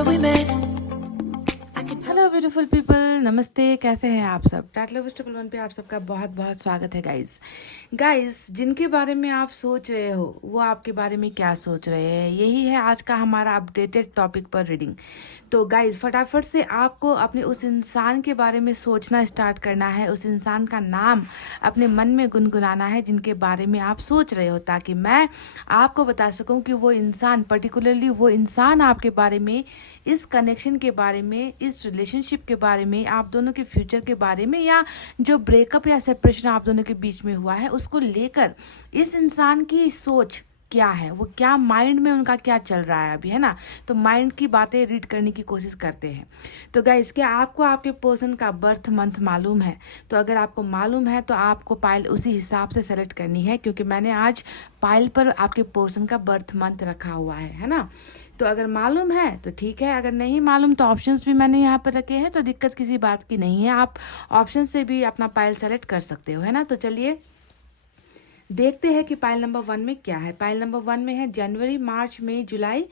where we met. Hello beautiful people, नमस्ते। कैसे हैं आप सब? टैट लव ट्रिपल वन पे आप सबका बहुत बहुत स्वागत है गाइस। जिनके बारे में आप सोच रहे हो वो आपके बारे में क्या सोच रहे हैं, यही है आज का हमारा अपडेटेड टॉपिक पर रीडिंग। तो गाइस, फटाफट से आपको अपने उस इंसान के बारे में सोचना स्टार्ट करना है, उस इंसान का नाम अपने मन में गुनगुनाना है जिनके बारे में आप सोच रहे हो, ताकि मैं आपको बता सकूं कि वो इंसान, पर्टिकुलरली वो इंसान आपके बारे में, इस कनेक्शन के बारे में, इस रिलेशनशिप के बारे में, आप दोनों के फ्यूचर के बारे में, या जो ब्रेकअप या सेपरेशन आप दोनों के बीच में हुआ है उसको लेकर इस इंसान की सोच क्या है, वो क्या माइंड में उनका क्या चल रहा है अभी, है ना। तो माइंड की बातें रीड करने की कोशिश करते हैं। तो गाइस, क्या आपको आपके पर्सन का बर्थ मंथ मालूम है? तो अगर आपको मालूम है तो आपको पाइल उसी हिसाब से सेलेक्ट करनी है, क्योंकि मैंने आज पाइल पर आपके पर्सन का बर्थ मंथ रखा हुआ है ना। तो अगर मालूम है तो ठीक है, अगर नहीं मालूम तो ऑप्शंस भी मैंने यहाँ पर रखे हैं, तो दिक्कत किसी बात की नहीं है, आप ऑप्शन से भी अपना पाइल सेलेक्ट कर सकते हो, है ना। तो चलिए देखते हैं कि पाइल नंबर 1 में क्या है। पाइल नंबर 1 में है जनवरी, मार्च, मई, जुलाई,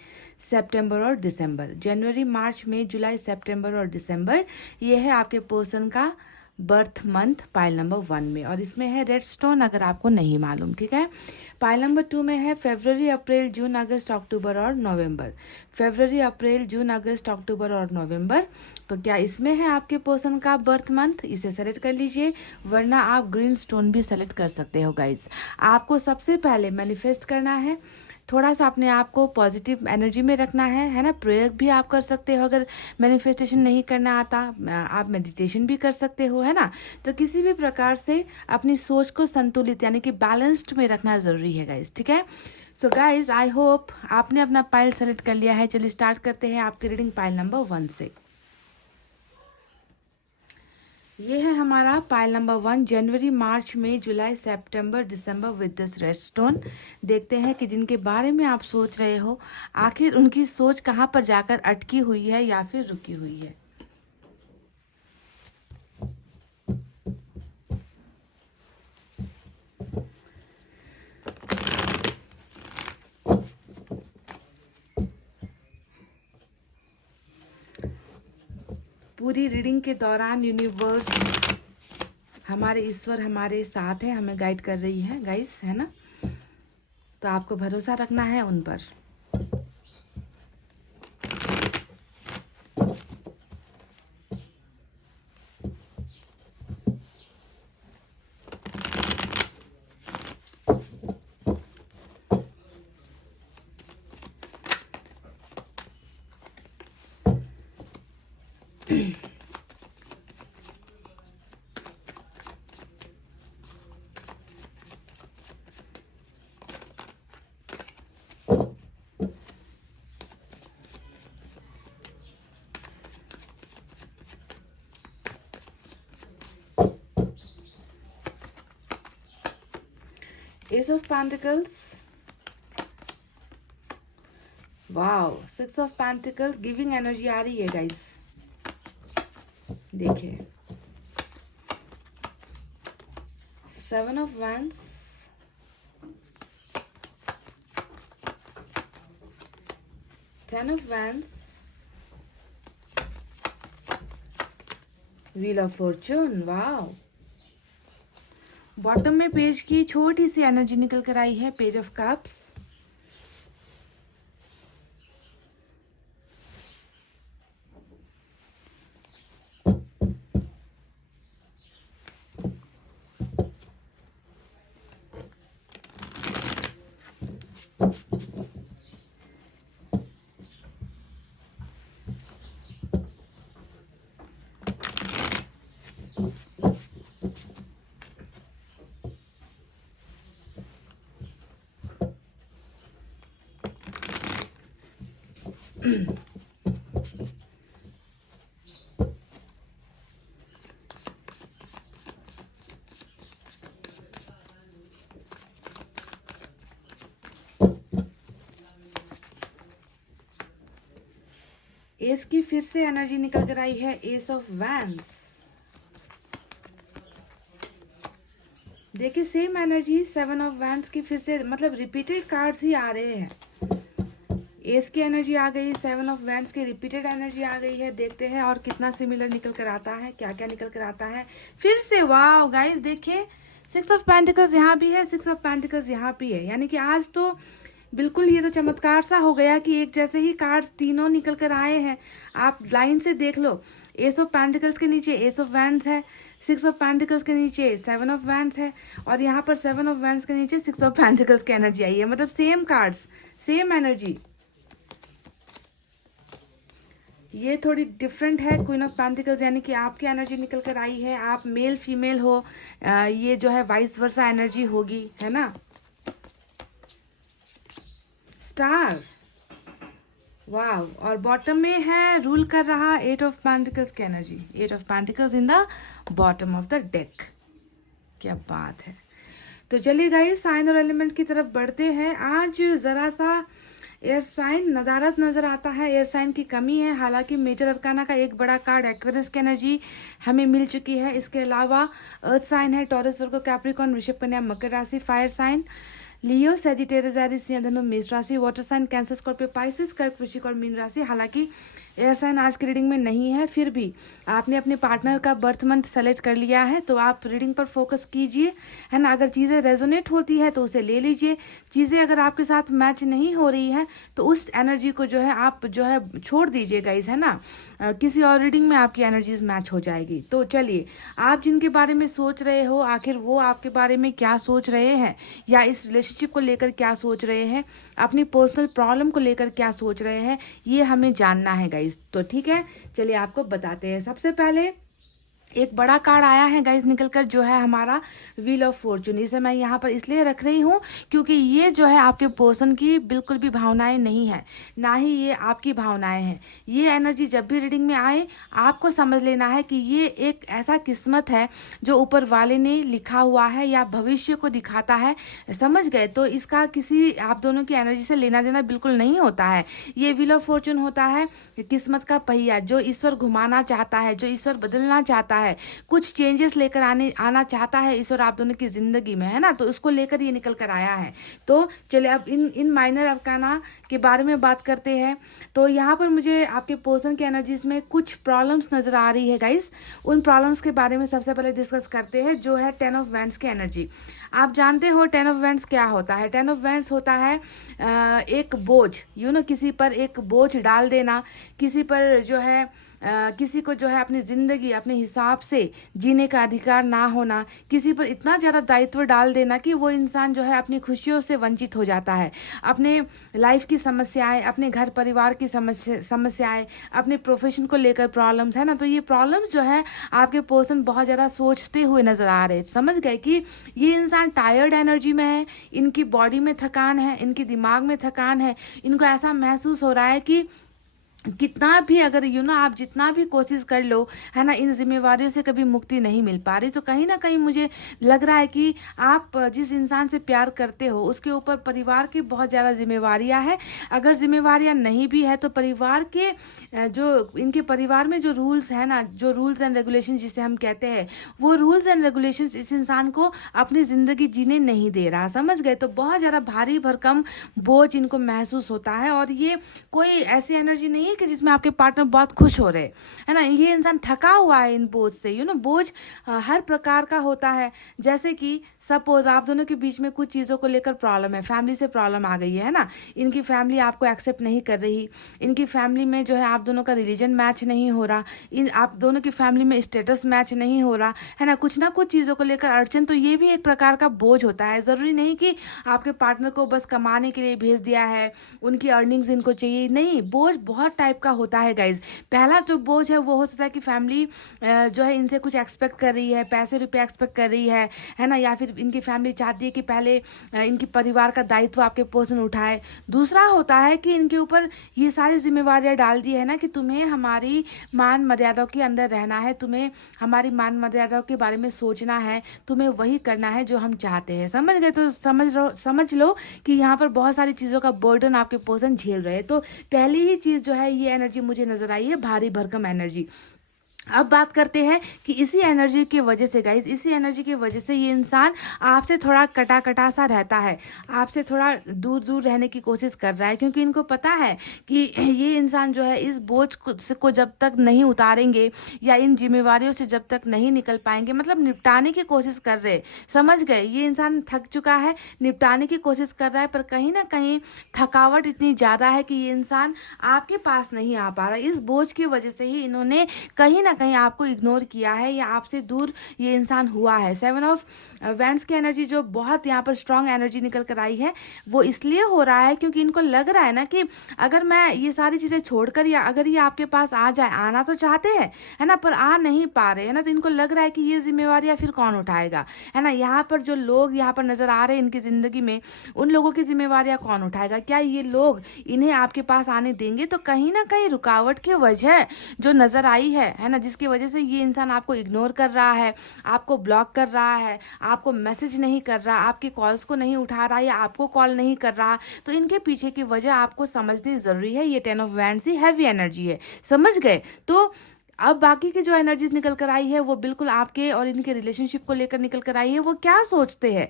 सितंबर और दिसंबर। जनवरी, मार्च, मई, जुलाई, सितंबर और दिसंबर, ये है आपके पर्सन का बर्थ मंथ पाइल नंबर 1 में, और इसमें है रेड स्टोन अगर आपको नहीं मालूम, ठीक है। पाइल नंबर 2 में है फरवरी, अप्रैल, जून, अगस्त, अक्टूबर और नवंबर। फरवरी, अप्रैल, जून, अगस्त, अक्टूबर और नवंबर। तो क्या इसमें है आपके पर्सन का बर्थ मंथ? इसे सेलेक्ट कर लीजिए, वरना आप ग्रीन स्टोन भी सेलेक्ट कर सकते हो गाइज। आपको सबसे पहले मैनिफेस्ट करना है, थोड़ा सा अपने आप को पॉजिटिव एनर्जी में रखना है ना। प्रयोग भी आप कर सकते हो, अगर मैनिफेस्टेशन नहीं करना आता आप मेडिटेशन भी कर सकते हो, है ना। तो किसी भी प्रकार से अपनी सोच को संतुलित यानी कि बैलेंस्ड में रखना ज़रूरी है गाइज, ठीक है। सो गाइज, आई होप आपने अपना पाइल सेलेक्ट कर लिया है। चलिए स्टार्ट करते हैं आपकी रीडिंग पाइल नंबर 1 से। ये है हमारा पाइल नंबर 1, जनवरी, मार्च, मई, जुलाई, सितंबर, दिसंबर विद दिस रेड स्टोन। देखते हैं कि जिनके बारे में आप सोच रहे हो, आखिर उनकी सोच कहाँ पर जाकर अटकी हुई है या फिर रुकी हुई है। पूरी रीडिंग के दौरान यूनिवर्स, हमारे ईश्वर हमारे साथ है, हमें गाइड कर रही है गाइस, है ना। तो आपको भरोसा रखना है उन पर। Ace of pentacles, wow, 6 of pentacles, giving energy आ रही है गाइस। देखिए 7 of wands, 10 of wands, wheel of fortune, wow. Bottom में पेज की छोटी सी एनर्जी निकल कर आई है, पेज ऑफ कप्स। एस की फिर से एनर्जी निकल कर आई है, एस ऑफ वैंड्स। देखिए सेम एनर्जी 7 ऑफ वैंड्स की फिर से, मतलब रिपीटेड कार्ड्स ही आ रहे हैं। एस की एनर्जी आ गई, 7 ऑफ वैंड्स की रिपीटेड एनर्जी आ गई है। देखते हैं और कितना सिमिलर निकल कर आता है, क्या क्या निकल कर आता है फिर से। वाह गाइस देखिए, 6 ऑफ पेंटिकल्स यहाँ भी है, 6 ऑफ पेंटिकल्स यहाँ भी है। यानी कि आज तो बिल्कुल ये तो चमत्कार सा हो गया कि एक जैसे ही कार्ड्स तीनों निकल कर आए हैं। आप लाइन से देख लो, एस ऑफ पेंटिकल्स के नीचे एस ऑफ वैंड्स है, 6 ऑफ पेंटिकल्स के नीचे 7 ऑफ वैंड्स है, और यहाँ पर 7 ऑफ वैंड्स के नीचे 6 ऑफ पेंटिकल्स की एनर्जी आई है। मतलब सेम कार्ड्स, सेम एनर्जी। ये थोड़ी डिफरेंट है, क्वीन ऑफ पेंटिकल्स, यानी कि आपकी एनर्जी निकल कर आई है। आप मेल फीमेल हो, ये जो है वाइस वर्सा एनर्जी होगी, है ना। स्टार, वाव। और बॉटम में है रूल कर रहा 8 ऑफ पेंटिकल्स की energy, 8 of pentacles in the bottom of the deck. क्या बात है। तो चलिए गाइस, साइन और एलिमेंट की तरफ बढ़ते हैं। आज जरा सा एयर साइन नदारत नजर आता है, एयर साइन की कमी है। हालांकि मेजर अरकाना का एक बड़ा कार्ड एक्वेरियस की एनर्जी हमें मिल चुकी है। इसके अलावा अर्थ साइन है, टॉरस, वर्गो, कैप्रिकॉर्न, वृषभ, कन्या, मकर राशि, fire sign Leo, Sagittarius, Aries, सिंह, धनु, मेष राशि, water sign, Cancer, Scorpio, Pisces, कर्क, वृश्चिक और मीन राशि। हालांकि एयर साइन आज की रीडिंग में नहीं है, फिर भी आपने अपने पार्टनर का बर्थ मंथ सेलेक्ट कर लिया है तो आप रीडिंग पर फोकस कीजिए, है ना। अगर चीज़ें रेजोनेट होती है तो उसे ले लीजिए। चीज़ें अगर आपके साथ मैच नहीं हो रही है तो उस एनर्जी को जो है आप जो है छोड़ दीजिए गाइस, है ना। किसी और रीडिंग में आपकी एनर्जीज मैच हो जाएगी। तो चलिए, आप जिनके बारे में सोच रहे हो, आखिर वो आपके बारे में क्या सोच रहे हैं, या इस रिलेशनशिप को लेकर क्या सोच रहे हैं, अपनी पर्सनल प्रॉब्लम को लेकर क्या सोच रहे हैं, ये हमें जानना है गाइस। तो ठीक है, चलिए आपको बताते हैं। सबसे पहले एक बड़ा कार्ड आया है गाइस निकल कर, जो है हमारा व्हील ऑफ फॉर्चून। इसे मैं यहाँ पर इसलिए रख रही हूँ क्योंकि ये जो है आपके पर्सन की बिल्कुल भी भावनाएं नहीं है, ना ही ये आपकी भावनाएं हैं। ये एनर्जी जब भी रीडिंग में आए आपको समझ लेना है कि ये एक ऐसा किस्मत है जो ऊपर वाले ने लिखा हुआ है या भविष्य को दिखाता है, समझ गए। तो इसका किसी आप दोनों की एनर्जी से लेना देना बिल्कुल नहीं होता है। ये व्हील ऑफ फॉर्चून होता है किस्मत का पहिया, जो ईश्वर घुमाना चाहता है, जो ईश्वर बदलना चाहता है, कुछ चेंजेस लेकर आना चाहता है ईश्वर आप दोनों की जिंदगी में, है ना। तो उसको लेकर ये निकल कर आया है। तो चलिए अब इन माइनर अरकाना के बारे में बात करते हैं। तो यहाँ पर मुझे आपके पर्सन की एनर्जीज में कुछ प्रॉब्लम्स नजर आ रही है गाइस। उन प्रॉब्लम्स के बारे में सबसे पहले डिस्कस करते हैं, जो है 10 ऑफ वैंड्स की एनर्जी। आप जानते हो 10 ऑफ वैंड्स क्या होता है। 10 ऑफ वैंड्स होता है एक बोझ, किसी पर एक बोझ डाल देना, किसी पर जो है किसी को जो है अपनी ज़िंदगी अपने हिसाब से जीने का अधिकार ना होना, किसी पर इतना ज़्यादा दायित्व डाल देना कि वो इंसान जो है अपनी खुशियों से वंचित हो जाता है। अपने लाइफ की समस्याएं, अपने घर परिवार की समस्याएं, अपने प्रोफेशन को लेकर प्रॉब्लम्स, है ना। तो ये प्रॉब्लम्स जो है आपके पर्सन बहुत ज़्यादा सोचते हुए नज़र आ रहे हैं। समझ गए कि ये इंसान टायर्ड एनर्जी में है, इनकी बॉडी में थकान है, इनकी दिमाग में थकान है। इनको ऐसा महसूस हो रहा है कि कितना भी अगर आप जितना भी कोशिश कर लो, है ना, इन जिम्मेवारियों से कभी मुक्ति नहीं मिल पा रही। तो कहीं ना कहीं मुझे लग रहा है कि आप जिस इंसान से प्यार करते हो उसके ऊपर परिवार की बहुत ज़्यादा जिम्मेवारियां हैं। अगर जिम्मेवारियां नहीं भी है तो परिवार के जो इनके परिवार में जो रूल्स है ना, जो रूल्स एंड रेगुलेशन जिसे हम कहते हैं, वो रूल्स एंड रेगुलेशन इस इंसान को अपनी ज़िंदगी जीने नहीं दे रहा। समझ गए। तो बहुत ज़्यादा भारी भरकम बोझ इनको महसूस होता है। और ये कोई ऐसी एनर्जी नहीं है कि जिसमें आपके पार्टनर बहुत खुश हो रहे, है ना। ये इंसान थका हुआ है इन बोझ से। बोझ हर प्रकार का होता है। जैसे कि सपोज आप दोनों के बीच में कुछ चीज़ों को लेकर प्रॉब्लम है, फैमिली से प्रॉब्लम आ गई है ना। इनकी फैमिली आपको एक्सेप्ट नहीं कर रही, इनकी फैमिली में जो है आप दोनों का रिलीजन मैच नहीं हो रहा, आप दोनों की फैमिली में स्टेटस मैच नहीं हो रहा, है ना। कुछ ना कुछ चीज़ों को लेकर अड़चन। तो ये भी एक प्रकार का बोझ होता है। ज़रूरी नहीं कि आपके पार्टनर को बस कमाने के लिए भेज दिया है, उनकी अर्निंग्स इनको चाहिए, नहीं। बोझ बहुत टाइप का होता है गाइज। पहला जो बोझ है वो हो सकता है कि फैमिली जो है इनसे कुछ एक्सपेक्ट कर रही है, पैसे रुपए एक्सपेक्ट कर रही है ना। या फिर इनकी फैमिली चाहती है कि पहले इनकी परिवार का दायित्व आपके पर्सन उठाए। दूसरा होता है कि इनके ऊपर ये सारी जिम्मेवारियां डाल दी है ना कि तुम्हें हमारी मान मर्यादाओं के अंदर रहना है, तुम्हें हमारी मान मर्यादाओं के बारे में सोचना है, तुम्हें वही करना है जो हम चाहते हैं। समझ गए। तो समझ लो कि यहाँ पर बहुत सारी चीज़ों का बर्डन आपके पर्सन झेल रहे हैं। तो पहली ही चीज़ जो है ये एनर्जी मुझे नजर आई है, भारी भरकम एनर्जी। अब बात करते हैं कि इसी एनर्जी की वजह से गाइज, इसी एनर्जी की वजह से ये इंसान आपसे थोड़ा कटा कटा सा रहता है, आपसे थोड़ा दूर दूर रहने की कोशिश कर रहा है, क्योंकि इनको पता है कि ये इंसान जो है इस बोझ को जब तक नहीं उतारेंगे या इन जिम्मेवारियों से जब तक नहीं निकल पाएंगे, मतलब निपटाने की कोशिश कर रहे, समझ गए, ये इंसान थक चुका है, निपटाने की कोशिश कर रहा है, पर कहीं ना कहीं थकावट इतनी ज़्यादा है कि ये इंसान आपके पास नहीं आ पा रहा। इस बोझ की वजह से ही इन्होंने कहीं ना कहीं आपको इग्नोर किया है या आपसे दूर ये इंसान हुआ है। 7 ऑफ वैंड्स की एनर्जी जो बहुत यहाँ पर स्ट्रांग एनर्जी निकल कर आई है, वो इसलिए हो रहा है क्योंकि इनको लग रहा है ना कि अगर मैं ये सारी चीज़ें छोड़कर या अगर ये आपके पास आ जाए, आना तो चाहते हैं है ना, पर आ नहीं पा रहे है ना, तो इनको लग रहा है कि ये जिम्मेवारियाँ फिर कौन उठाएगा, है ना। यहाँ पर जो लोग यहाँ पर नजर आ रहे हैं इनकी ज़िंदगी में, उन लोगों की जिम्मेवारियाँ कौन उठाएगा, क्या ये लोग इन्हें आपके पास आने देंगे। तो कहीं ना कहीं रुकावट की वजह जो नज़र आई है ना, जिसकी वजह से ये इंसान आपको इग्नोर कर रहा है, आपको ब्लॉक कर रहा है, आपको मैसेज नहीं कर रहा, आपकी कॉल्स को नहीं उठा रहा या आपको कॉल नहीं कर रहा, तो इनके पीछे की वजह आपको समझनी ज़रूरी है। ये 10 of wands he heavy energy है, समझ गए। तो अब बाकी की जो एनर्जीज निकल कर आई है वो बिल्कुल आपके और इनके रिलेशनशिप को लेकर निकल कर आई है। वो क्या सोचते हैं,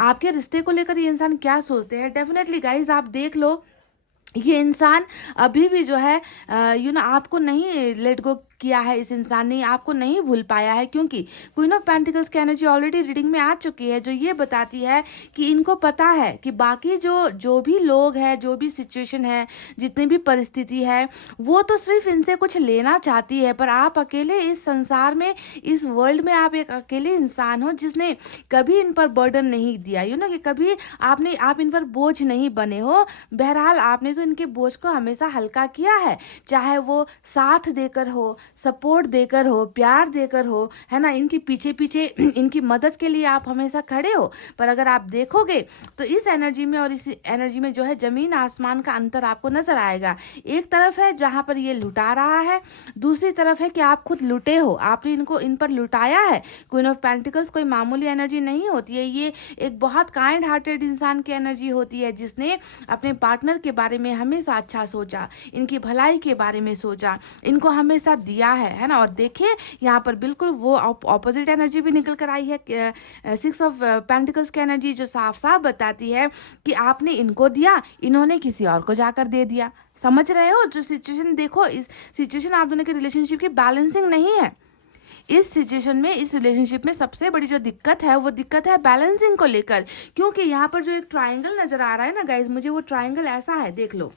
आपके रिश्ते को लेकर ये इंसान क्या सोचते हैं, डेफिनेटली गाइज आप देख लो, ये इंसान अभी भी जो है आपको नहीं लेट गो किया है, इस इंसान ने आपको नहीं भूल पाया है, क्योंकि क्वीन ऑफ पेंटिकल्स की एनर्जी ऑलरेडी रीडिंग में आ चुकी है, जो ये बताती है कि इनको पता है कि बाकी जो भी लोग हैं, जो भी सिचुएशन है, जितनी भी परिस्थिति है, वो तो सिर्फ इनसे कुछ लेना चाहती है, पर आप अकेले इस संसार में, इस वर्ल्ड में आप एक अकेले इंसान हो जिसने कभी इन पर बर्डन नहीं दिया, कि कभी आप इन पर बोझ नहीं बने हो। बहरहाल आपने तो इनके बोझ को हमेशा हल्का किया है, चाहे वो साथ देकर हो, सपोर्ट देकर हो, प्यार देकर हो, है ना, इनके पीछे पीछे इनकी मदद के लिए आप हमेशा खड़े हो। पर अगर आप देखोगे तो इस एनर्जी में और इस एनर्जी में जो है जमीन आसमान का अंतर आपको नजर आएगा। एक तरफ है जहां पर ये लुटा रहा है, दूसरी तरफ है कि आप खुद लुटे हो, आपने इन पर लुटाया है। क्वीन ऑफ पेंटिकल्स कोई मामूली एनर्जी नहीं होती है, ये एक बहुत काइंड हार्टेड इंसान की एनर्जी होती है, जिसने अपने पार्टनर के बारे में हमेशा अच्छा सोचा, इनकी भलाई के बारे में सोचा, इनको हमेशा दिया है ना। और देखिए यहाँ पर बिल्कुल वो ऑपोजिट एनर्जी भी निकल कर आई है, 6 ऑफ पेंटिकल्स की एनर्जी, जो साफ साफ बताती है कि आपने इनको दिया, इन्होंने किसी और को जाकर दे दिया। समझ रहे हो जो सिचुएशन, देखो इस सिचुएशन आप दोनों के रिलेशनशिप की बैलेंसिंग नहीं है। इस सिचुएशन में, इस रिलेशनशिप में सबसे बड़ी जो दिक्कत है वो दिक्कत है बैलेंसिंग को लेकर, क्योंकि यहाँ पर जो एक ट्राइंगल नजर आ रहा है ना गाइज, मुझे वो ट्राइंगल ऐसा है, देख लो,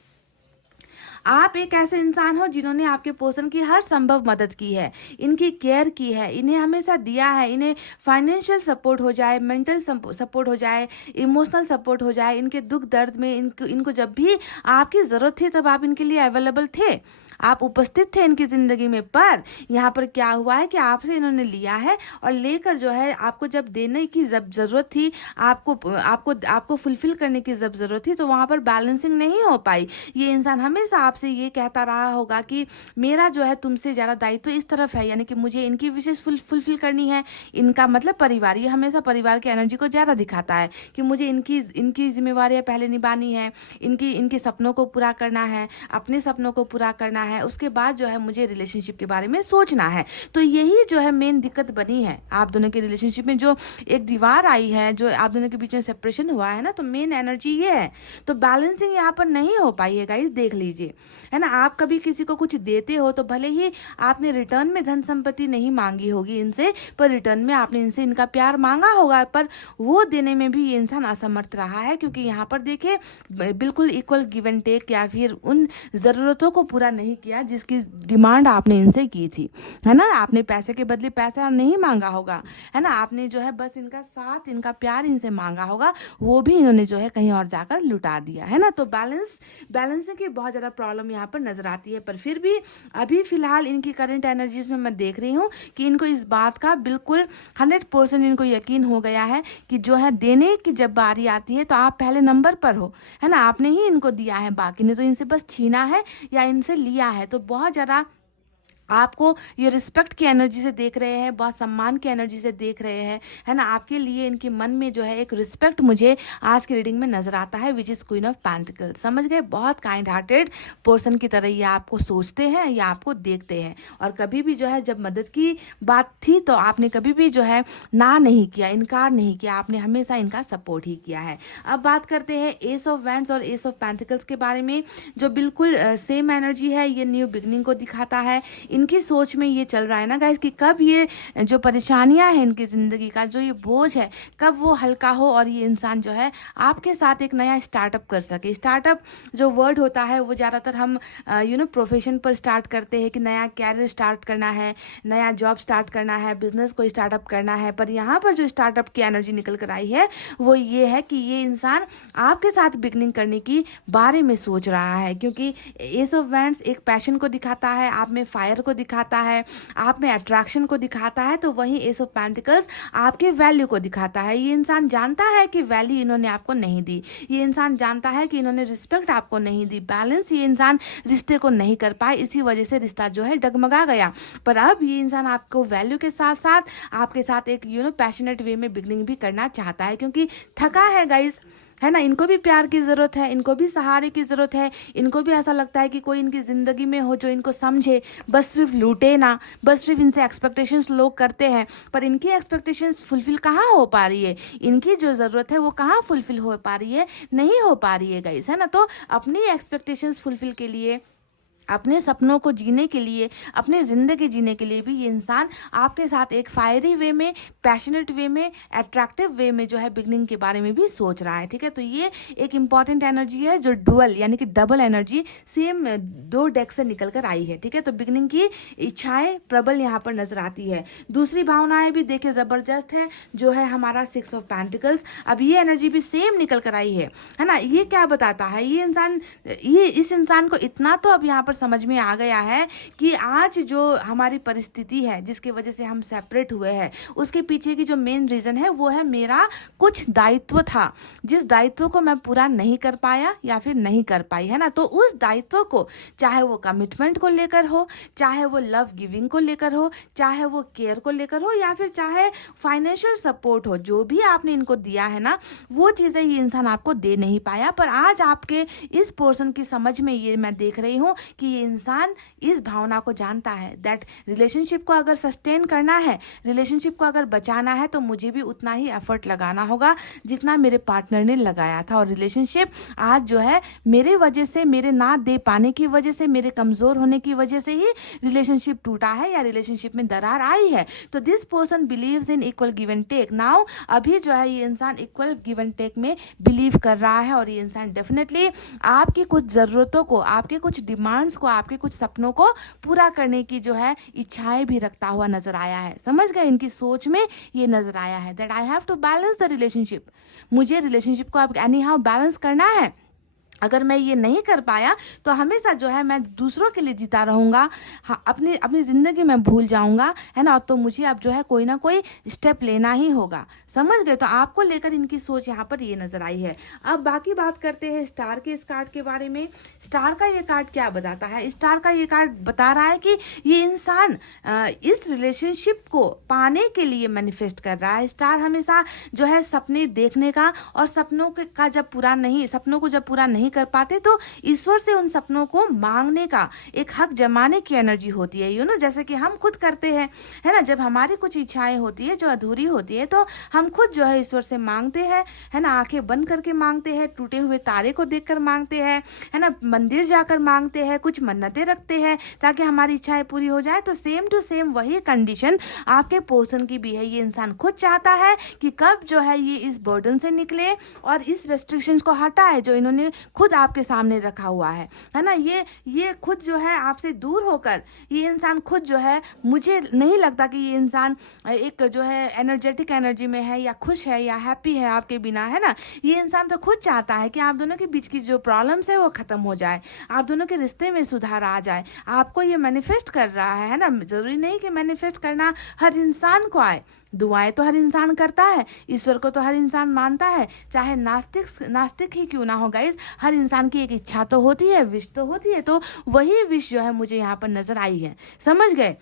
आप एक ऐसे इंसान हो जिन्होंने आपके पोषण की हर संभव मदद की है, इनकी केयर की है, इन्हें हमेशा दिया है, इन्हें फाइनेंशियल सपोर्ट हो जाए, मेंटल सपोर्ट हो जाए, इमोशनल सपोर्ट हो जाए, इनके दुख दर्द में इनको जब भी आपकी ज़रूरत थी तब आप इनके लिए अवेलेबल थे, आप उपस्थित थे इनकी ज़िंदगी में। पर यहाँ पर क्या हुआ है कि आपसे इन्होंने लिया है और लेकर जो है आपको जब देने की जब ज़रूरत थी, आपको फुलफिल करने की जब ज़रूरत थी, तो वहाँ पर बैलेंसिंग नहीं हो पाई। ये इंसान हमेशा आपसे ये कहता रहा होगा कि मेरा जो है तुमसे ज़्यादा दायित्व इस तरफ है, यानी कि मुझे इनकी विशेष फुलफिल करनी है। इनका मतलब परिवार, ये हमेशा परिवार की एनर्जी को ज़्यादा दिखाता है कि मुझे इनकी जिम्मेवारियाँ पहले निभानी है, इनके सपनों को पूरा करना है, अपने सपनों को पूरा करना है, उसके बाद जो है मुझे रिलेशनशिप के बारे में सोचना है। तो यही जो है मेन दिक्कत बनी है आप दोनों के रिलेशनशिप में, जो एक दीवार आई है, जो आप दोनों के बीच में सेपरेशन हुआ है ना, तो मेन एनर्जी ये है। तो बैलेंसिंग यहाँ पर नहीं हो पाई है गाइस, देख लीजिए, है ना। आप कभी किसी को कुछ देते हो तो भले ही आपने रिटर्न में धन संपत्ति नहीं मांगी होगी इनसे, पर रिटर्न में आपने इनसे इनका प्यार मांगा होगा, पर वो देने में भी ये इंसान असमर्थ रहा है, क्योंकि यहाँ पर देखिए बिल्कुल इक्वल गिव एंड टेक, या फिर उन ज़रूरतों को पूरा नहीं किया जिसकी डिमांड आपने इनसे की थी, है ना। आपने पैसे के बदले पैसा नहीं मांगा होगा, है ना, आपने जो है बस इनका साथ, इनका प्यार इनसे मांगा होगा, वो भी इन्होंने जो है कहीं और जाकर लुटा दिया, है ना। तो बैलेंसिंग की बहुत ज़्यादा प्रॉब्लम यहाँ पर नजर आती है। पर फिर भी अभी फिलहाल इनकी करंट एनर्जीज में मैं देख रही हूँ कि इनको इस बात का बिल्कुल 100% इनको यकीन हो गया है कि जो है देने की जब बारी आती है तो आप पहले नंबर पर हो, है ना, आपने ही इनको दिया है, बाकी ने तो इनसे बस छीना है या इनसे लिया है। तो बहुत ज़्यादा आपको ये रिस्पेक्ट की एनर्जी से देख रहे हैं, बहुत सम्मान की एनर्जी से देख रहे हैं, है ना। आपके लिए इनके मन में जो है एक रिस्पेक्ट मुझे आज की रीडिंग में नजर आता है, which is queen of pentacles. समझ गए, बहुत काइंड हार्टेड पर्सन की तरह ये आपको सोचते हैं या आपको देखते हैं। और कभी भी जो है जब मदद की बात थी तो आपने कभी भी जो है ना नहीं किया, इनकार नहीं किया, आपने हमेशा इनका सपोर्ट ही किया है। अब बात करते हैं एस ऑफ वैंड्स और एस ऑफ पेंटिकल्स के बारे में, जो बिल्कुल सेम एनर्जी है। ये न्यू बिगनिंग को दिखाता है। इनकी सोच में ये चल रहा है ना गाइस कि कब ये जो परेशानियां हैं इनकी ज़िंदगी का, जो ये बोझ है, कब वो हल्का हो और ये इंसान जो है आपके साथ एक नया स्टार्टअप कर सके। स्टार्टअप जो वर्ड होता है वो ज़्यादातर हम प्रोफेशन पर स्टार्ट करते हैं कि नया कैरियर स्टार्ट करना है, नया जॉब स्टार्ट करना है, बिजनेस को स्टार्टअप करना है। पर यहाँ पर जो स्टार्टअप की एनर्जी निकल कर आई है वो ये है कि ये इंसान आपके साथ बिगनिंग करने की बारे में सोच रहा है, क्योंकि एस ऑफ वैंड्स एक पैशन को दिखाता है, आप में फायर को दिखाता है, आप में अट्रैक्शन को दिखाता है। तो वहीं एस ऑफ पेंटिकल्स आपके वैल्यू को दिखाता है। ये इंसान जानता है कि वैल्यू इन्होंने आपको नहीं दी, ये इंसान जानता है कि इन्होंने रिस्पेक्ट आपको नहीं दी, बैलेंस ये इंसान रिश्ते को नहीं कर पाए, इसी वजह से रिश्ता जो है डगमगा गया। पर अब ये इंसान आपको वैल्यू के साथ साथ आपके साथ एक पैशनेट वे में बिगनिंग भी करना चाहता है, क्योंकि थका है गाइस, है ना। इनको भी प्यार की ज़रूरत है, इनको भी सहारे की ज़रूरत है, इनको भी ऐसा लगता है कि कोई इनकी ज़िंदगी में हो जो इनको समझे, बस सिर्फ लूटे ना, बस सिर्फ इनसे एक्सपेक्टेशंस लोग करते हैं पर इनकी एक्सपेक्टेशंस फुलफिल कहाँ हो पा रही है, इनकी जो ज़रूरत है वो कहाँ फुलफिल हो पा रही है, नहीं हो पा रही है गाइस, है ना। तो अपनी एक्सपेक्टेशंस फुलफिल के लिए, अपने सपनों को जीने के लिए, अपने ज़िंदगी जीने के लिए भी ये इंसान आपके साथ एक फायरी वे में, पैशनेट वे में, अट्रैक्टिव वे में जो है बिगनिंग के बारे में भी सोच रहा है। ठीक है, तो ये एक इंपॉर्टेंट एनर्जी है जो डुअल यानी कि डबल एनर्जी सेम दो डेक से निकल कर आई है। ठीक है, तो बिगनिंग की इच्छाएं प्रबल यहाँ पर नजर आती है। दूसरी भावनाएं भी देखिए ज़बरदस्त है, जो है हमारा सिक्स ऑफ पेंटिकल्स। अब ये एनर्जी भी सेम निकल कर आई है ना। ये क्या बताता है, ये इंसान, ये इस इंसान को इतना तो अब यहाँ पर समझ में आ गया है कि आज जो हमारी परिस्थिति है जिसकी वजह से हम सेपरेट हुए हैं, उसके पीछे की जो मेन रीजन है वो है मेरा कुछ दायित्व था, जिस दायित्व को मैं पूरा नहीं कर पाया या फिर नहीं कर पाई, है ना। तो उस दायित्व को, चाहे वो कमिटमेंट को लेकर हो, चाहे वो लव गिविंग को लेकर हो, चाहे वो केयर को लेकर हो, या फिर चाहे फाइनेंशियल सपोर्ट हो, जो भी आपने इनको दिया है ना, वो चीज़ें ये इंसान आपको दे नहीं पाया। पर आज आपके इस पर्सन की समझ में ये मैं देख रही हूँ कि ये इंसान इस भावना को जानता है दैट रिलेशनशिप को अगर सस्टेन करना है, रिलेशनशिप को अगर बचाना है, तो मुझे भी उतना ही एफर्ट लगाना होगा जितना मेरे पार्टनर ने लगाया था। और रिलेशनशिप आज जो है मेरे वजह से, मेरे ना दे पाने की वजह से, मेरे कमज़ोर होने की वजह से ही रिलेशनशिप टूटा है या रिलेशनशिप में दरार आई है। तो this person believes in equal give and take. Now अभी जो है ये इंसान इक्वल गिव एंड टेक में बिलीव कर रहा है, और ये इंसान डेफिनेटली आपकी कुछ ज़रूरतों को, आपके कुछ डिमांड्स को, आपके कुछ सपनों को पूरा करने की जो है इच्छाएं भी रखता हुआ नजर आया है। समझ गए, इनकी सोच में ये नजर आया है that I have to balance the relationship. मुझे रिलेशनशिप को अब एनी हाउ बैलेंस करना है। अगर मैं ये नहीं कर पाया तो हमेशा जो है मैं दूसरों के लिए जीता रहूँगा, हाँ, अपनी अपनी ज़िंदगी में भूल जाऊँगा, है ना। तो मुझे अब जो है कोई ना कोई स्टेप लेना ही होगा। समझ गए, तो आपको लेकर इनकी सोच यहाँ पर ये नज़र आई है। अब बाकी बात करते हैं स्टार के इस कार्ड के बारे में। स्टार का ये कार्ड क्या बताता है? स्टार का ये कार्ड बता रहा है कि ये इंसान इस रिलेशनशिप को पाने के लिए मैनिफेस्ट कर रहा है। स्टार हमेशा जो है सपने देखने का, और सपनों का जब पूरा नहीं, सपनों को जब पूरा नहीं कर पाते तो ईश्वर से उन सपनों को मांगने का एक हक जमाने की एनर्जी होती है। जैसे कि हम खुद करते हैं, है ना। जब हमारी कुछ इच्छाएं होती है जो अधूरी होती है तो हम खुद जो है ईश्वर से मांगते हैं, है ना। आंखें बंद करके मांगते हैं, टूटे हुए तारे को देखकर मांगते हैं, है ना। मंदिर जाकर मांगते हैं, कुछ मन्नतें रखते हैं ताकि हमारी इच्छाएं पूरी हो जाए। तो सेम टू सेम वही कंडीशन आपके पर्सन की भी है। ये इंसान खुद चाहता है कि कब जो है ये इस बर्डन से निकले और इस रेस्ट्रिक्शंस को हटाए जो इन्होंने खुद आपके सामने रखा हुआ है ना। ये खुद जो है आपसे दूर होकर, ये इंसान खुद जो है, मुझे नहीं लगता कि ये इंसान एक जो है एनर्जेटिक एनर्जी में है या खुश है या हैप्पी है आपके बिना, है ना। ये इंसान तो खुद चाहता है कि आप दोनों के बीच की जो प्रॉब्लम्स है वो खत्म हो जाए, आप दोनों के रिश्ते में सुधार आ जाए। आपको ये मैनिफेस्ट कर रहा है ना। जरूरी नहीं कि मैनिफेस्ट करना हर इंसान को आए, दुआएं तो हर इंसान करता है, ईश्वर को तो हर इंसान मानता है, चाहे नास्तिक नास्तिक ही क्यों ना हो गाइस, हर इंसान की एक इच्छा तो होती है, विश तो होती है। तो वही विश जो है मुझे यहाँ पर नजर आई है, समझ गए।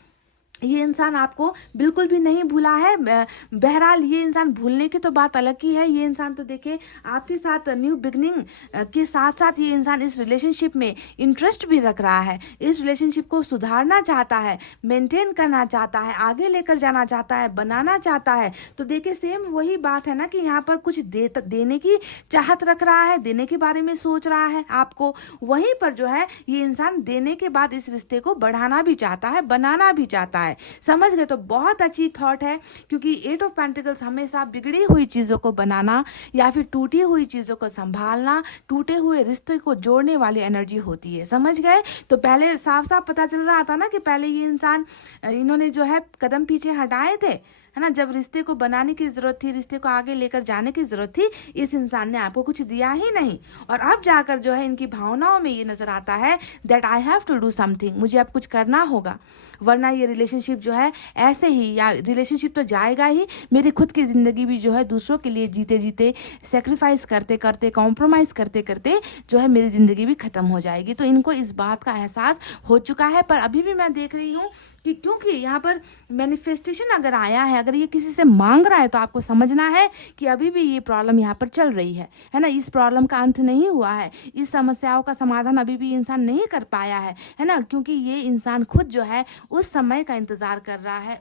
ये इंसान आपको बिल्कुल भी नहीं भूला है। बहरहाल ये इंसान भूलने की तो बात अलग ही है। ये इंसान तो देखिए आपके साथ न्यू बिगनिंग के साथ साथ ये इंसान इस रिलेशनशिप में इंटरेस्ट भी रख रहा है, इस रिलेशनशिप को सुधारना चाहता है, मेंटेन करना चाहता है, आगे लेकर जाना चाहता है, बनाना चाहता है। तो देखिए सेम वही बात है ना कि यहाँ पर कुछ देने की चाहत रख रहा है, देने के बारे में सोच रहा है आपको। वहीं पर जो है ये इंसान देने के बाद इस रिश्ते को बढ़ाना भी चाहता है, बनाना भी चाहता है। समझ गए। तो बहुत अच्छी थॉट है, क्योंकि 8 ऑफ पेंटिकल्स हमेशा बिगड़ी हुई चीजों को बनाना या फिर टूटी हुई चीजों को संभालना, टूटे हुए रिश्ते को जोड़ने वाली एनर्जी होती है, समझ गए। तो पहले साफ साफ पता चल रहा था ना कि पहले ये इंसान इन्होंने जो है कदम पीछे हटाए थे, है ना। जब रिश्ते को बनाने की जरूरत थी, रिश्ते को आगे लेकर जाने की जरूरत थी, इस इंसान ने आपको कुछ दिया ही नहीं। और अब जाकर जो है इनकी भावनाओं में ये नजर आता है that I have to do something, मुझे अब कुछ करना होगा, वरना ये रिलेशनशिप जो है ऐसे ही, या रिलेशनशिप तो जाएगा ही, मेरी खुद की ज़िंदगी भी जो है दूसरों के लिए जीते जीते, सेक्रीफाइस करते करते, कॉम्प्रोमाइज़ करते करते जो है मेरी ज़िंदगी भी ख़त्म हो जाएगी। तो इनको इस बात का एहसास हो चुका है। पर अभी भी मैं देख रही हूँ कि क्योंकि यहाँ पर मैनिफेस्टेशन अगर आया है, अगर ये किसी से मांग रहा है, तो आपको समझना है कि अभी भी ये प्रॉब्लम यहाँ पर चल रही है ना। इस प्रॉब्लम का अंत नहीं हुआ है, इस समस्याओं का समाधान अभी भी इंसान नहीं कर पाया है ना। क्योंकि ये इंसान खुद जो है उस समय का इंतजार कर रहा है,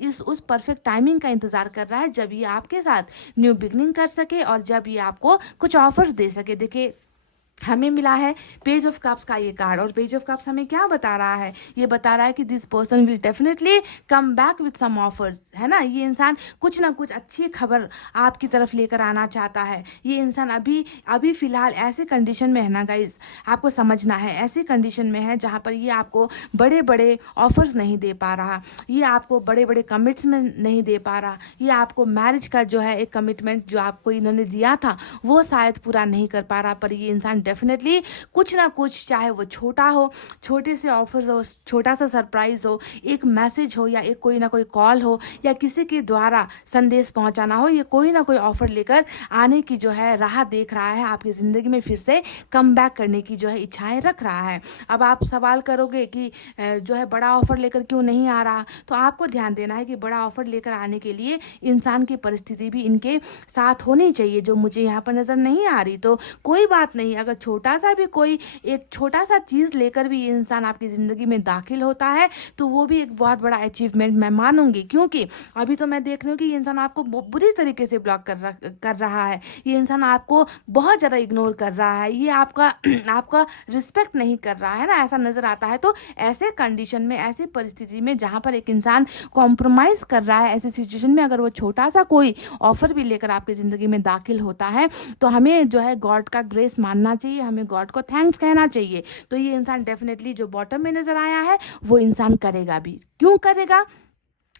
उस परफेक्ट टाइमिंग का इंतजार कर रहा है जब ये आपके साथ न्यू बिगनिंग कर सके और जब ये आपको कुछ ऑफर्स दे सके। देखिए हमें मिला है पेज ऑफ कप्स का ये कार्ड, और पेज ऑफ कप्स हमें क्या बता रहा है, ये बता रहा है कि this person will definitely come back with some offers, है ना। ये इंसान कुछ ना कुछ अच्छी खबर आपकी तरफ लेकर आना चाहता है। ये इंसान अभी फिलहाल ऐसे कंडीशन में है ना गाइज, आपको समझना है, ऐसी कंडीशन में है जहाँ पर ये आपको बड़े बड़े ऑफर्स नहीं दे पा रहा, ये आपको बड़े बड़े कमिट्समेंट नहीं दे पा रहा, ये आपको मैरिज का जो है एक कमिटमेंट जो आपको इन्होंने दिया था वो शायद पूरा नहीं कर पा रहा। पर ये इंसान डेफिनेटली कुछ ना कुछ, चाहे वो छोटा हो, छोटे से ऑफर्स हो, छोटा सा सरप्राइज हो, एक मैसेज हो, या एक कोई ना कोई कॉल हो, या किसी के द्वारा संदेश पहुंचाना हो, ये कोई ना कोई ऑफर लेकर आने की जो है राह देख रहा है, आपकी ज़िंदगी में फिर से कम बैक करने की जो है इच्छाएं रख रहा है। अब आप सवाल करोगे कि जो है बड़ा ऑफर लेकर क्यों नहीं आ रहा, तो आपको ध्यान देना है कि बड़ा ऑफर लेकर आने के लिए इंसान की परिस्थिति भी इनके साथ होनी चाहिए, जो मुझे यहाँ पर नज़र नहीं आ रही। तो कोई बात नहीं, अगर छोटा सा भी कोई एक छोटा सा चीज़ लेकर भी ये इंसान आपकी ज़िंदगी में दाखिल होता है तो वो भी एक बहुत बड़ा अचीवमेंट मैं मानूंगी। क्योंकि अभी तो मैं देख रही हूँ कि ये इंसान आपको बुरी तरीके से ब्लॉक कर रहा है, ये इंसान आपको बहुत ज़्यादा इग्नोर कर रहा है, ये आपका आपका रिस्पेक्ट नहीं कर रहा है ना, ऐसा नज़र आता है। तो ऐसे कंडीशन में, ऐसी परिस्थिति में जहाँ पर एक इंसान कॉम्प्रोमाइज़ कर रहा है, ऐसी सिचुएशन में अगर वो छोटा सा कोई ऑफर भी लेकर आपकी ज़िंदगी में दाखिल होता है तो हमें जो है गॉड का ग्रेस मानना चाहिए, हमें गॉड को थैंक्स कहना चाहिए। तो ये इंसान डेफिनेटली जो बॉटम में नजर आया है वो इंसान करेगा भी। क्यों करेगा,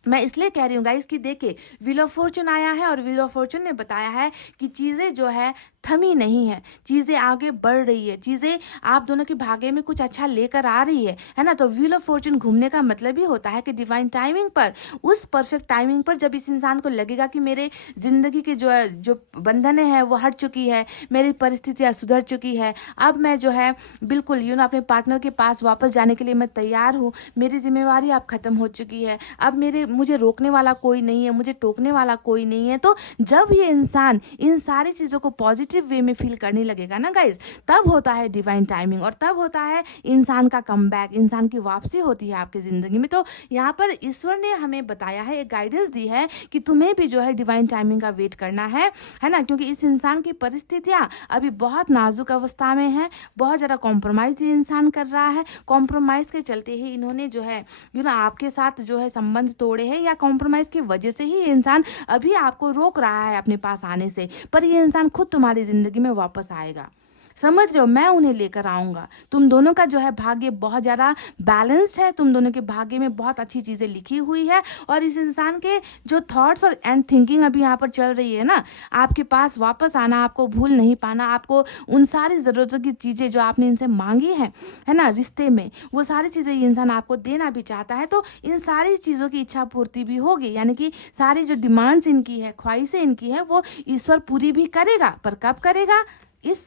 मैं इसलिए कह रही हूँ गाइस कि देखिए व्हील ऑफ फॉर्चून आया है और व्हील ऑफ फॉर्चून ने बताया है कि चीज़ें जो है थमी नहीं है, चीज़ें आगे बढ़ रही है, चीज़ें आप दोनों के भाग्य में कुछ अच्छा लेकर आ रही है ना। तो व्हील ऑफ फॉर्चून घूमने का मतलब ही होता है कि डिवाइन टाइमिंग पर, उस परफेक्ट टाइमिंग पर जब इस इंसान को लगेगा कि मेरे ज़िंदगी के जो बंधनें हैं वो हट चुकी है, मेरी परिस्थितियाँ सुधर चुकी है, अब मैं जो है बिल्कुल अपने पार्टनर के पास वापस जाने के लिए मैं तैयार हूँ, मेरी जिम्मेवारी अब ख़त्म हो चुकी है, अब मुझे रोकने वाला कोई नहीं है, मुझे टोकने वाला कोई नहीं है। तो जब ये इंसान इन सारी चीज़ों को पॉजिटिव वे में फील करने लगेगा ना गाइज, तब होता है डिवाइन टाइमिंग, और तब होता है इंसान का कमबैक, इंसान की वापसी होती है आपकी ज़िंदगी में। तो यहाँ पर ईश्वर ने हमें बताया है, एक गाइडेंस दी है कि तुम्हें भी जो है डिवाइन टाइमिंग का वेट करना है ना। क्योंकि इस इंसान की परिस्थितियाँ अभी बहुत नाजुक अवस्था में है, बहुत ज़्यादा कॉम्प्रोमाइज़ ये इंसान कर रहा है, कॉम्प्रोमाइज़ के चलते ही इन्होंने जो है आपके साथ जो है संबंध तोड़े हैं, या कॉम्प्रोमाइज़ की वजह से ही ये इंसान अभी आपको रोक रहा है अपने पास आने से। पर ये इंसान खुद तुम्हारी ज़िंदगी में वापस आएगा, समझ रहे हो, मैं उन्हें लेकर आऊँगा। तुम दोनों का जो है भाग्य बहुत ज़्यादा बैलेंस्ड है, तुम दोनों के भाग्य में बहुत अच्छी चीज़ें लिखी हुई है। और इस इंसान के जो थॉट्स और एंड थिंकिंग अभी यहाँ पर चल रही है ना, आपके पास वापस आना, आपको भूल नहीं पाना, आपको उन सारी ज़रूरतों की चीज़ें जो आपने इनसे मांगी है ना, रिश्ते में, वो सारी चीज़ें ये इंसान आपको देना भी चाहता है। तो इन सारी चीज़ों की इच्छा पूर्ति भी होगी, यानी कि सारी जो डिमांड्स इनकी है, ख्वाहिशें इनकी है, वो ईश्वर पूरी भी करेगा। पर कब करेगा? इस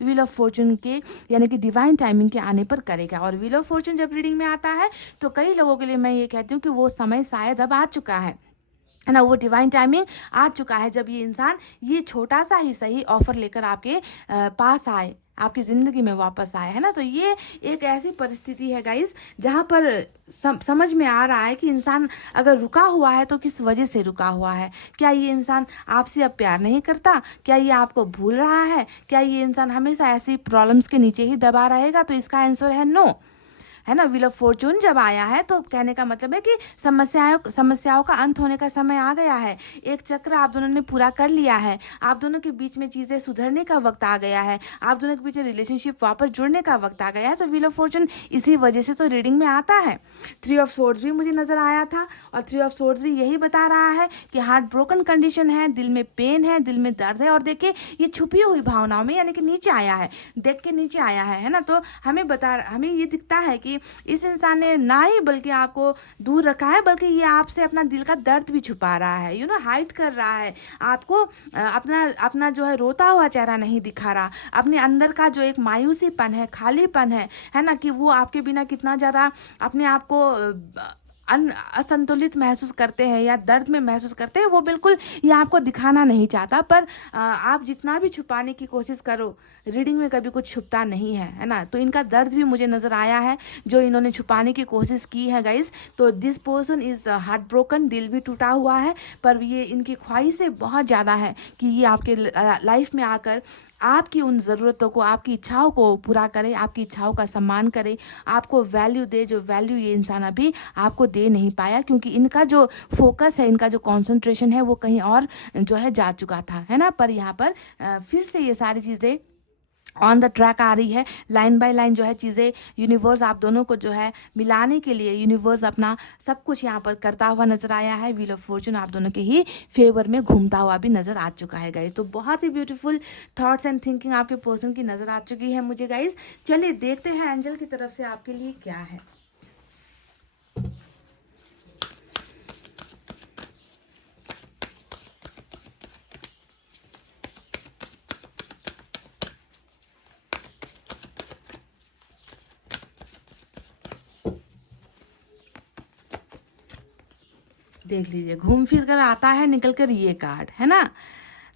व्हील ऑफ फॉर्चून के यानी कि डिवाइन टाइमिंग के आने पर करेगा। और व्हील ऑफ फॉर्चून जब रीडिंग में आता है तो कई लोगों के लिए मैं ये कहती हूँ कि वो समय शायद अब आ चुका है ना, वो डिवाइन टाइमिंग आ चुका है जब ये इंसान ये छोटा सा ही सही ऑफर लेकर आपके पास आए, आपकी ज़िंदगी में वापस आए, है ना। तो ये एक ऐसी परिस्थिति है गाइस जहाँ पर समझ में आ रहा है कि इंसान अगर रुका हुआ है तो किस वजह से रुका हुआ है। क्या ये इंसान आपसे अब प्यार नहीं करता? क्या ये आपको भूल रहा है? क्या ये इंसान हमेशा ऐसी प्रॉब्लम्स के नीचे ही दबा रहेगा? तो इसका आंसर है नो, है ना। व्हील ऑफ फॉर्चून जब आया है तो कहने का मतलब है कि समस्याओं का अंत होने का समय आ गया है। एक चक्र आप दोनों ने पूरा कर लिया है, आप दोनों के बीच में चीज़ें सुधरने का वक्त आ गया है, आप दोनों के बीच में रिलेशनशिप वापस जुड़ने का वक्त आ गया है। तो व्हील ऑफ फॉर्चून इसी वजह से तो रीडिंग में आता है। 3 ऑफ सोर्ड्स भी मुझे नजर आया था, और 3 ऑफ सोर्ड्स भी यही बता रहा है कि हार्ट ब्रोकन कंडीशन है, दिल में पेन है, दिल में दर्द है। और देखिए ये छुपी हुई भावनाओं में, यानी कि नीचे आया है, देख के नीचे आया है ना। तो हमें ये दिखता है कि इस इंसान ने ना ही बल्कि आपको दूर रखा है, बल्कि ये आपसे अपना दिल का दर्द भी छुपा रहा है, हाइड कर रहा है आपको। अपना जो है रोता हुआ चेहरा नहीं दिखा रहा, अपने अंदर का जो एक मायूसीपन है, खालीपन है ना, कि वो आपके बिना कितना ज़्यादा अपने आप को असंतुलित महसूस करते हैं या दर्द में महसूस करते हैं, वो बिल्कुल ये आपको दिखाना नहीं चाहता। पर आप जितना भी छुपाने की कोशिश करो, रीडिंग में कभी कुछ छुपता नहीं है ना। तो इनका दर्द भी मुझे नज़र आया है जो इन्होंने छुपाने की कोशिश की है गाइस। तो this person is heart broken, दिल भी टूटा हुआ है, पर ये इनकी ख्वाहिशें बहुत ज़्यादा है कि ये आपके लाइफ में आकर आपकी उन ज़रूरतों को, आपकी इच्छाओं को पूरा करे, आपकी इच्छाओं का सम्मान करे, आपको वैल्यू दे, जो वैल्यू ये इंसान अभी आपको दे नहीं पाया, क्योंकि इनका जो फोकस है, इनका जो कंसंट्रेशन है, वो कहीं और जो है जा चुका था, है ना। पर यहाँ पर फिर से ये सारी चीज़ें ऑन द ट्रैक आ रही है, लाइन बाय लाइन जो है चीज़ें, यूनिवर्स आप दोनों को जो है मिलाने के लिए यूनिवर्स अपना सब कुछ यहाँ पर करता हुआ नजर आया है। व्हील ऑफ फॉर्चून आप दोनों के ही फेवर में घूमता हुआ भी नजर आ चुका है गाइस। तो बहुत ही ब्यूटीफुल थॉट्स एंड थिंकिंग आपके पर्सन की नजर आ चुकी है मुझे गाइस। चलिए देखते हैं एंजल की तरफ से आपके लिए क्या है। देख लीजिए, घूम फिर कर आता है निकल कर ये कार्ड, है ना।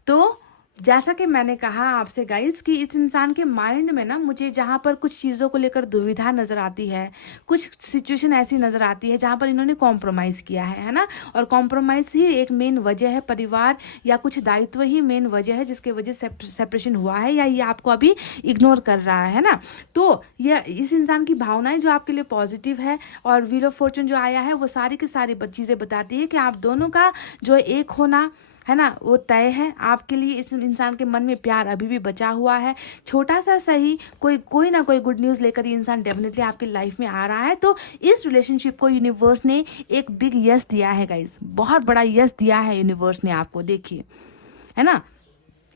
तो जैसा कि मैंने कहा आपसे गाइस कि इस इंसान के माइंड में ना मुझे जहाँ पर कुछ चीज़ों को लेकर दुविधा नज़र आती है, कुछ सिचुएशन ऐसी नज़र आती है जहाँ पर इन्होंने कॉम्प्रोमाइज़ किया है ना। और कॉम्प्रोमाइज़ ही एक मेन वजह है, परिवार या कुछ दायित्व ही मेन वजह है जिसके वजह से सेपरेशन हुआ है, या ये आपको अभी इग्नोर कर रहा है ना। तो यह इस इंसान की भावनाएं जो आपके लिए पॉजिटिव है, और व्हील ऑफ फॉर्चून जो आया है वो सारी की सारी चीज़ें बताती है कि आप दोनों का जो एक होना है ना वो तय है आपके लिए। इस इंसान के मन में प्यार अभी भी बचा हुआ है, छोटा सा सही कोई ना कोई गुड न्यूज़ लेकर ये इंसान डेफिनेटली आपकी लाइफ में आ रहा है। तो इस रिलेशनशिप को यूनिवर्स ने एक बिग यस दिया है गाइस, बहुत बड़ा यस दिया है यूनिवर्स ने आपको, देखिए, है ना।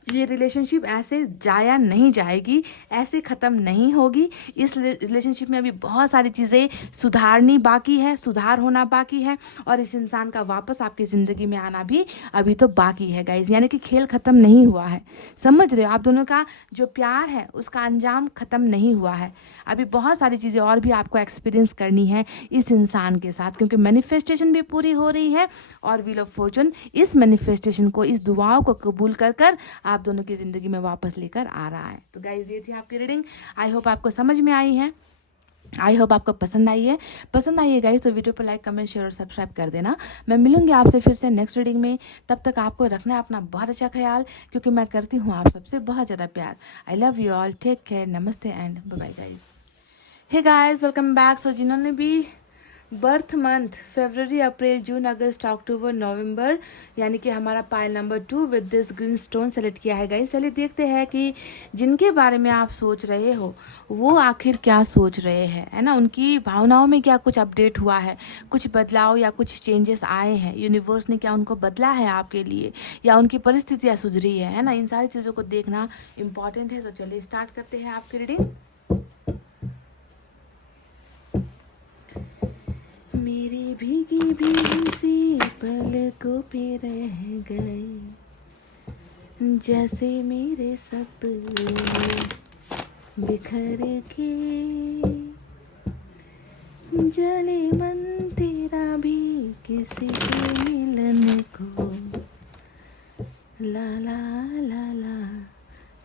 ये रिलेशनशिप ऐसे जाया नहीं जाएगी, ऐसे ख़त्म नहीं होगी। इस रिलेशनशिप में अभी बहुत सारी चीज़ें सुधारनी बाकी है, सुधार होना बाकी है, और इस इंसान का वापस आपकी ज़िंदगी में आना भी अभी तो बाकी है गाइज। यानी कि खेल ख़त्म नहीं हुआ है, समझ रहे हो। आप दोनों का जो प्यार है उसका अंजाम ख़त्म नहीं हुआ है, अभी बहुत सारी चीज़ें और भी आपको एक्सपीरियंस करनी है इस इंसान के साथ, क्योंकि मैनिफेस्टेशन भी पूरी हो रही है। और व्हील ऑफ फॉर्चून इस मैनिफेस्टेशन को, इस दुआओं को कबूल कर कर आप दोनों की ज़िंदगी में वापस लेकर आ रहा है। तो गाइज ये थी आपकी रीडिंग, आई होप आपको समझ में आई है, आई होप आपको पसंद आई है गाइज। तो वीडियो पर लाइक, कमेंट, शेयर और सब्सक्राइब कर देना। मैं मिलूंगी आपसे फिर से नेक्स्ट रीडिंग में, तब तक आपको रखना है अपना बहुत अच्छा ख्याल, क्योंकि मैं करती हूँ आप सबसे बहुत ज़्यादा प्यार। I love you all, take care, नमस्ते and bye bye guys. Hey guys, welcome back. So जिन्होंने भी बर्थ मंथ फरवरी, अप्रैल, जून, अगस्त, अक्टूबर, नवंबर, यानी कि हमारा pile number 2 with this green stone select किया है गाइस। चलिए देखते हैं कि जिनके बारे में आप सोच रहे हो वो आखिर क्या सोच रहे हैं, है ना। उनकी भावनाओं में क्या कुछ अपडेट हुआ है, कुछ बदलाव या कुछ चेंजेस आए हैं, यूनिवर्स ने क्या उनको बदला है आपके लिए, या उनकी परिस्थितियाँ सुधरी है ना। इन सारी चीज़ों को देखना इम्पॉर्टेंट है। तो चलिए स्टार्ट करते हैं आपकी रीडिंग। मेरी भीगी भीगी सी पलकों पे रह गए, जैसे मेरे सपने बिखर के, जले मन तेरा भी किसी के मिलन को, ला ला ला ला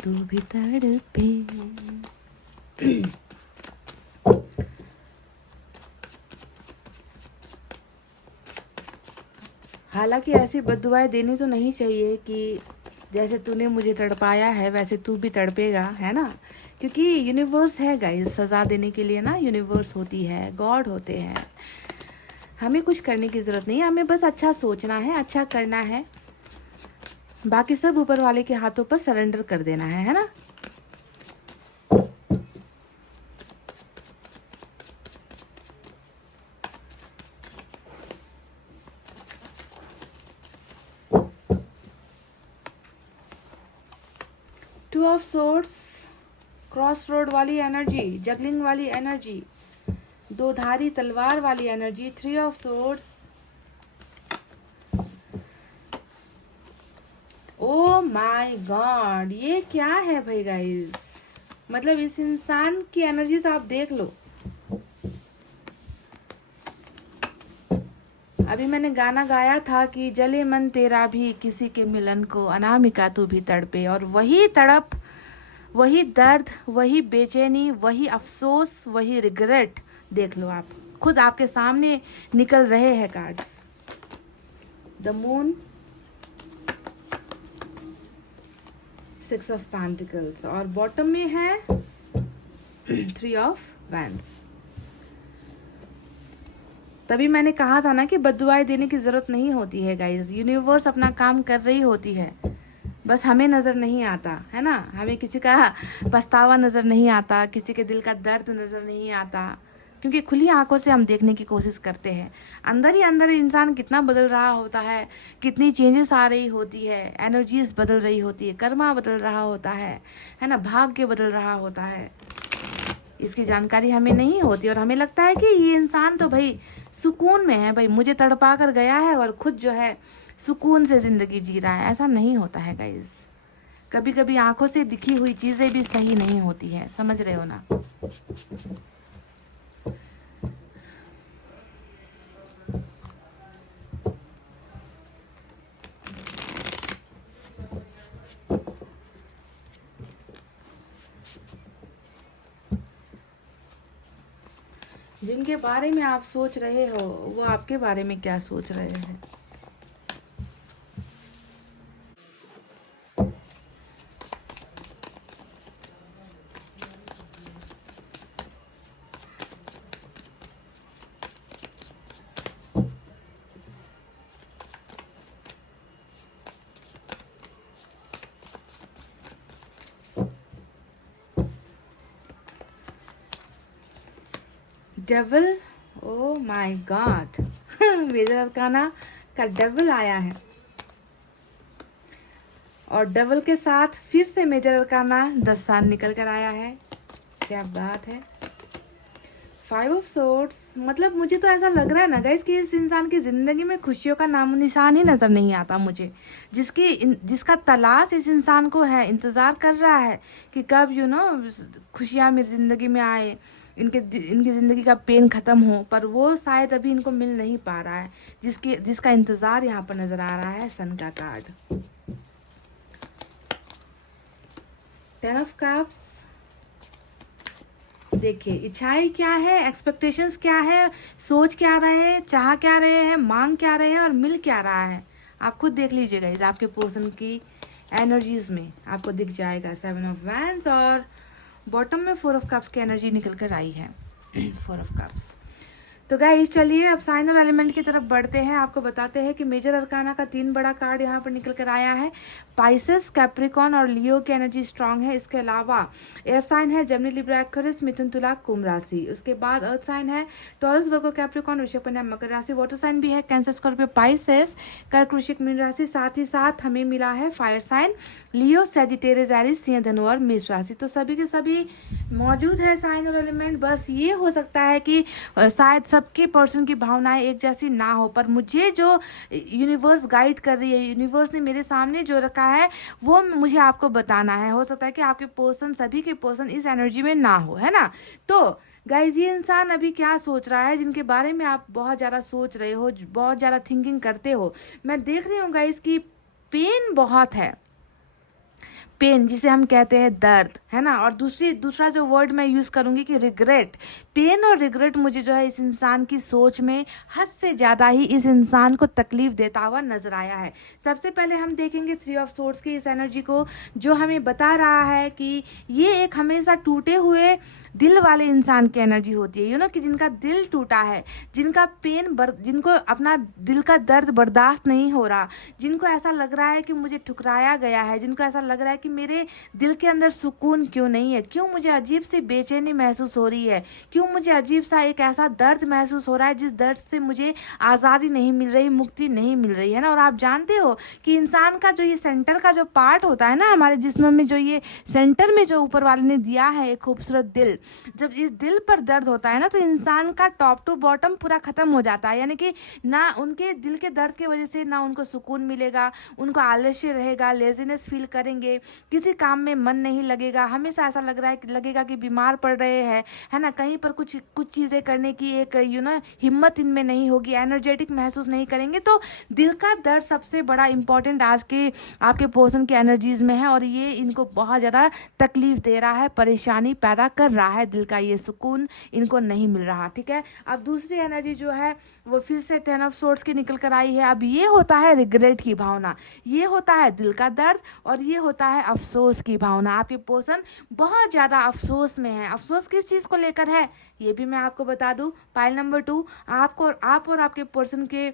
तू भी तड़पे। हालांकि ऐसी बद्दुआएं देनी तो नहीं चाहिए कि जैसे तूने मुझे तड़पाया है वैसे तू भी तड़पेगा, है ना। क्योंकि यूनिवर्स है गाइस, सज़ा देने के लिए ना यूनिवर्स होती है, गॉड होते हैं। हमें कुछ करने की ज़रूरत नहीं है, हमें बस अच्छा सोचना है, अच्छा करना है, बाकी सब ऊपर वाले के हाथों पर सरेंडर कर देना है ना। Two of swords, cross road वाली एनर्जी, जगलिंग वाली एनर्जी, दो धारी तलवार वाली energy, three of swords. O my God, ये क्या है भाई गाइस। मतलब इस इंसान की एनर्जीज आप देख लो। अभी मैंने गाना गाया था कि जले मन तेरा भी किसी के मिलन को, अनामिका तू भी तड़पे। और वही तड़प, वही दर्द, वही बेचैनी, वही अफसोस, वही रिग्रेट देख लो आप खुद, आपके सामने निकल रहे हैं cards. The moon, six of pentacles, और बॉटम में है थ्री ऑफ वैंड्स। तभी मैंने कहा था ना कि बद्दुआएं देने की ज़रूरत नहीं होती है गाइस, यूनिवर्स अपना काम कर रही होती है, बस हमें नज़र नहीं आता है ना। हमें किसी का पछतावा नज़र नहीं आता, किसी के दिल का दर्द नज़र नहीं आता, क्योंकि खुली आंखों से हम देखने की कोशिश करते हैं। अंदर ही अंदर इंसान कितना बदल रहा होता है, कितनी चेंजेस आ रही होती है, एनर्जीज बदल रही होती है, कर्मा बदल रहा होता है ना, भाग्य बदल रहा होता है। इसकी जानकारी हमें नहीं होती और हमें लगता है कि ये इंसान तो भाई सुकून में है, भाई मुझे तड़पा कर गया है और खुद जो है सुकून से ज़िंदगी जी रहा है। ऐसा नहीं होता है गाइस, कभी कभी आंखों से दिखी हुई चीज़ें भी सही नहीं होती है, समझ रहे हो ना। जिनके बारे में आप सोच रहे हो वो आपके बारे में क्या सोच रहे हैं। Devil, oh my god, major arcana का डेविल आया है और डेविल के साथ फिर से मेजर अरकाना 10 साल निकल कर आया है। क्या बात है। फाइव ऑफ सोर्ड्स, मतलब मुझे तो ऐसा लग रहा है ना गाइस कि इस इंसान की ज़िंदगी में खुशियों का नामो निशान ही नज़र नहीं आता मुझे। जिसका तलाश इस इंसान को है, इंतज़ार कर रहा है कि कब खुशियाँ मेरी ज़िंदगी में आए, इनकी ज़िंदगी का पेन ख़त्म हो, पर वो शायद अभी इनको मिल नहीं पा रहा है। जिसका इंतज़ार यहाँ पर नज़र आ रहा है सन का कार्ड। 10 ऑफ कप्स, देखिए इच्छाएं क्या है, एक्सपेक्टेशंस क्या है, सोच क्या रहे हैं, चाह क्या रहे हैं, मांग क्या रहे हैं और मिल क्या रहा है। आप खुद देख लीजिएगा, इस आपके पर्सन की एनर्जीज में आपको दिख जाएगा। 7 ऑफ वैंड्स और बॉटम में 4 ऑफ कप्स की एनर्जी निकल कर आई है। 4 ऑफ कप्स, तो गाइस चलिए अब साइन और एलिमेंट की तरफ बढ़ते हैं। आपको बताते हैं कि मेजर अरकाना का 3 बड़ा कार्ड यहाँ पर निकल कर आया है। पाइसेस, कैप्रिकॉन और लियो की एनर्जी स्ट्रांग है। इसके अलावा एयर साइन है जेमिनी, लिब्रा, एक्वेरियस, मिथुन, तुला, कुंभ राशि। उसके बाद अर्थ साइन है टॉरस, वर्गो, कैप्रिकॉन, वृषभ, कन्या, मकर राशि। वाटर साइन भी है कैंसर, स्कॉर्पियो, पाइसेस, कर्क, वृश्चिक, मीन राशि। साथ ही साथ हमें मिला है फायर साइन लियो, सैजिटेरियस, एरीज, सिंह, धनु और मेष राशि। तो सभी के सभी मौजूद है साइन और एलिमेंट। बस ये हो सकता है कि शायद सबके पर्सन की भावनाएं एक जैसी ना हो, पर मुझे जो यूनिवर्स गाइड कर रही है, यूनिवर्स ने मेरे सामने जो रखा है वो मुझे आपको बताना है। हो सकता है कि आपके पर्सन, सभी के पर्सन इस एनर्जी में ना हो, है ना। तो गाइज ये इंसान अभी क्या सोच रहा है, जिनके बारे में आप बहुत ज़्यादा सोच रहे हो, बहुत ज़्यादा थिंकिंग करते हो। मैं देख रही हूँ गाइज की पेन बहुत है, पेन जिसे हम कहते हैं दर्द, है ना। और दूसरा जो वर्ड मैं यूज़ करूँगी कि रिग्रेट। पेन और रिग्रेट मुझे जो है इस इंसान की सोच में हद से ज़्यादा ही इस इंसान को तकलीफ देता हुआ नजर आया है। सबसे पहले हम देखेंगे 3 ऑफ सोर्ड्स की इस एनर्जी को, जो हमें बता रहा है कि ये एक हमेशा टूटे हुए दिल वाले इंसान की एनर्जी होती है, कि जिनका दिल टूटा है, जिनका जिनको अपना दिल का दर्द बर्दाश्त नहीं हो रहा, जिनको ऐसा लग रहा है कि मुझे ठुकराया गया है, जिनको ऐसा लग रहा है कि मेरे दिल के अंदर सुकून क्यों नहीं है, क्यों मुझे अजीब सी बेचैनी महसूस हो रही है, क्यों मुझे अजीब सा एक ऐसा दर्द महसूस हो रहा है जिस दर्द से मुझे आज़ादी नहीं मिल रही, मुक्ति नहीं मिल रही, है ना। और आप जानते हो कि इंसान का जो ये सेंटर का जो पार्ट होता है ना हमारे जिस्म में, जो ये सेंटर में जो ऊपर वाले ने दिया है एक खूबसूरत दिल, जब इस दिल पर दर्द होता है ना तो इंसान का टॉप टू बॉटम पूरा खत्म हो जाता है। यानी कि ना उनके दिल के दर्द की वजह से ना उनको सुकून मिलेगा, उनको आलस्य रहेगा, लेजीनेस फील करेंगे, किसी काम में मन नहीं लगेगा, हमेशा ऐसा लगेगा कि बीमार पड़ रहे हैं, है ना। कहीं पर कुछ चीज़ें करने की एक हिम्मत इनमें नहीं होगी, एनर्जेटिक महसूस नहीं करेंगे। तो दिल का दर्द सबसे बड़ा इंपॉर्टेंट आज के आपके पर्सन की एनर्जीज में है, और ये इनको बहुत ज़्यादा तकलीफ दे रहा है, परेशानी पैदा कर रहा है। दिल का ये सुकून इनको नहीं मिल रहा, ठीक है। अब दूसरी एनर्जी जो है वो फिर से 10 ऑफ सोर्ड्स की निकल कर आई है। अब ये होता है रिग्रेट की भावना, ये होता है दिल का दर्द, और ये होता है अफसोस की भावना। आपके पर्सन बहुत ज़्यादा अफसोस में है। अफसोस किस चीज़ को लेकर है ये भी मैं आपको बता दूं। पाइल नंबर 2, आप और आपके पर्सन के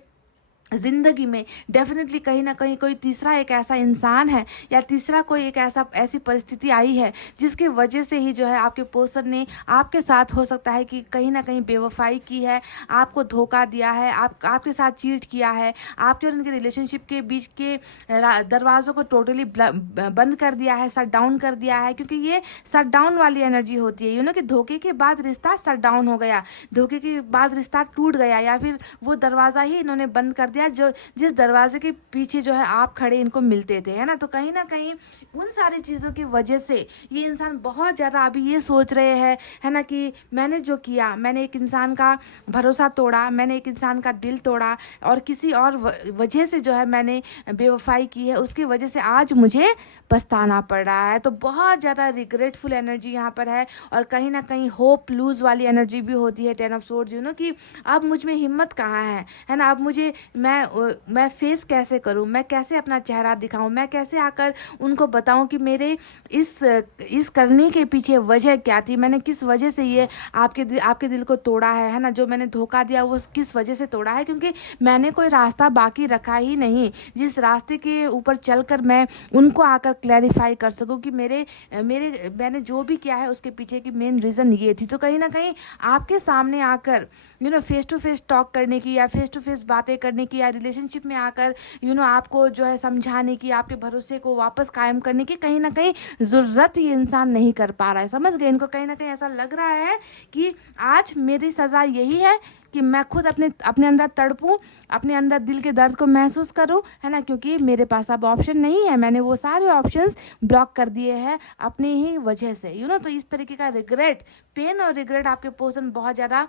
ज़िंदगी में डेफिनेटली कहीं ना कहीं कोई तीसरा एक ऐसा इंसान है, या तीसरा कोई एक ऐसी परिस्थिति आई है जिसकी वजह से ही जो है आपके पर्सन ने आपके साथ, हो सकता है कि कहीं ना कहीं बेवफाई की है, आपको धोखा दिया है, आपके साथ चीट किया है, आपके और उनके रिलेशनशिप के बीच के दरवाज़ों को टोटली बंद कर दिया है, शट डाउन कर दिया है। क्योंकि ये शट डाउन वाली एनर्जी होती है, कि धोखे के बाद रिश्ता शट डाउन हो गया, धोखे के बाद रिश्ता टूट गया, या फिर वो दरवाज़ा ही इन्होंने बंद कर जो जिस दरवाजे के पीछे जो है आप खड़े इनको मिलते थे, है ना। तो कहीं ना कहीं उन सारी चीज़ों की वजह से ये इंसान बहुत ज़्यादा अभी ये सोच रहे हैं, है ना, कि मैंने जो किया, मैंने एक इंसान का भरोसा तोड़ा, मैंने एक इंसान का दिल तोड़ा, और किसी और वजह से जो है मैंने बेवफाई की है, उसकी वजह से आज मुझे पछताना पड़ रहा है। तो बहुत ज़्यादा रिग्रेटफुल एनर्जी यहाँ पर है, और कहीं ना कहीं होप लूज वाली एनर्जी भी होती है 10 ऑफ सोर्ड्स, कि अब मुझ में हिम्मत कहाँ है ना। अब मुझे मैं फेस कैसे करूं, मैं कैसे अपना चेहरा दिखाऊं, मैं कैसे आकर उनको बताऊं कि मेरे इस करने के पीछे वजह क्या थी, मैंने किस वजह से ये आपके दिल को तोड़ा है ना। जो मैंने धोखा दिया वो किस वजह से तोड़ा है, क्योंकि मैंने कोई रास्ता बाकी रखा ही नहीं जिस रास्ते के ऊपर चलकर मैं उनको आकर क्लैरिफाई कर सकूं कि मैंने जो भी किया है उसके पीछे की मेन रीज़न ये थी। तो कहीं ना कहीं आपके सामने आकर फेस टू फेस टॉक करने की, या फेस टू फेस बातें करने की, या रिलेशनशिप में आकर आपको जो है समझाने की, आपके भरोसे को वापस कायम करने की कहीं ना कहीं ज़रूरत ये इंसान नहीं कर पा रहा है। समझ गए। इनको कहीं ना कहीं ऐसा लग रहा है कि आज मेरी सज़ा यही है कि मैं खुद अपने अंदर तड़पूं, अपने अंदर दिल के दर्द को महसूस करूं, है ना। क्योंकि मेरे पास अब ऑप्शन नहीं है, मैंने वो सारे ऑप्शंस ब्लॉक कर दिए हैं अपने ही वजह से, तो इस तरीके का रिग्रेट, पेन और रिग्रेट आपके पर्सन बहुत ज़्यादा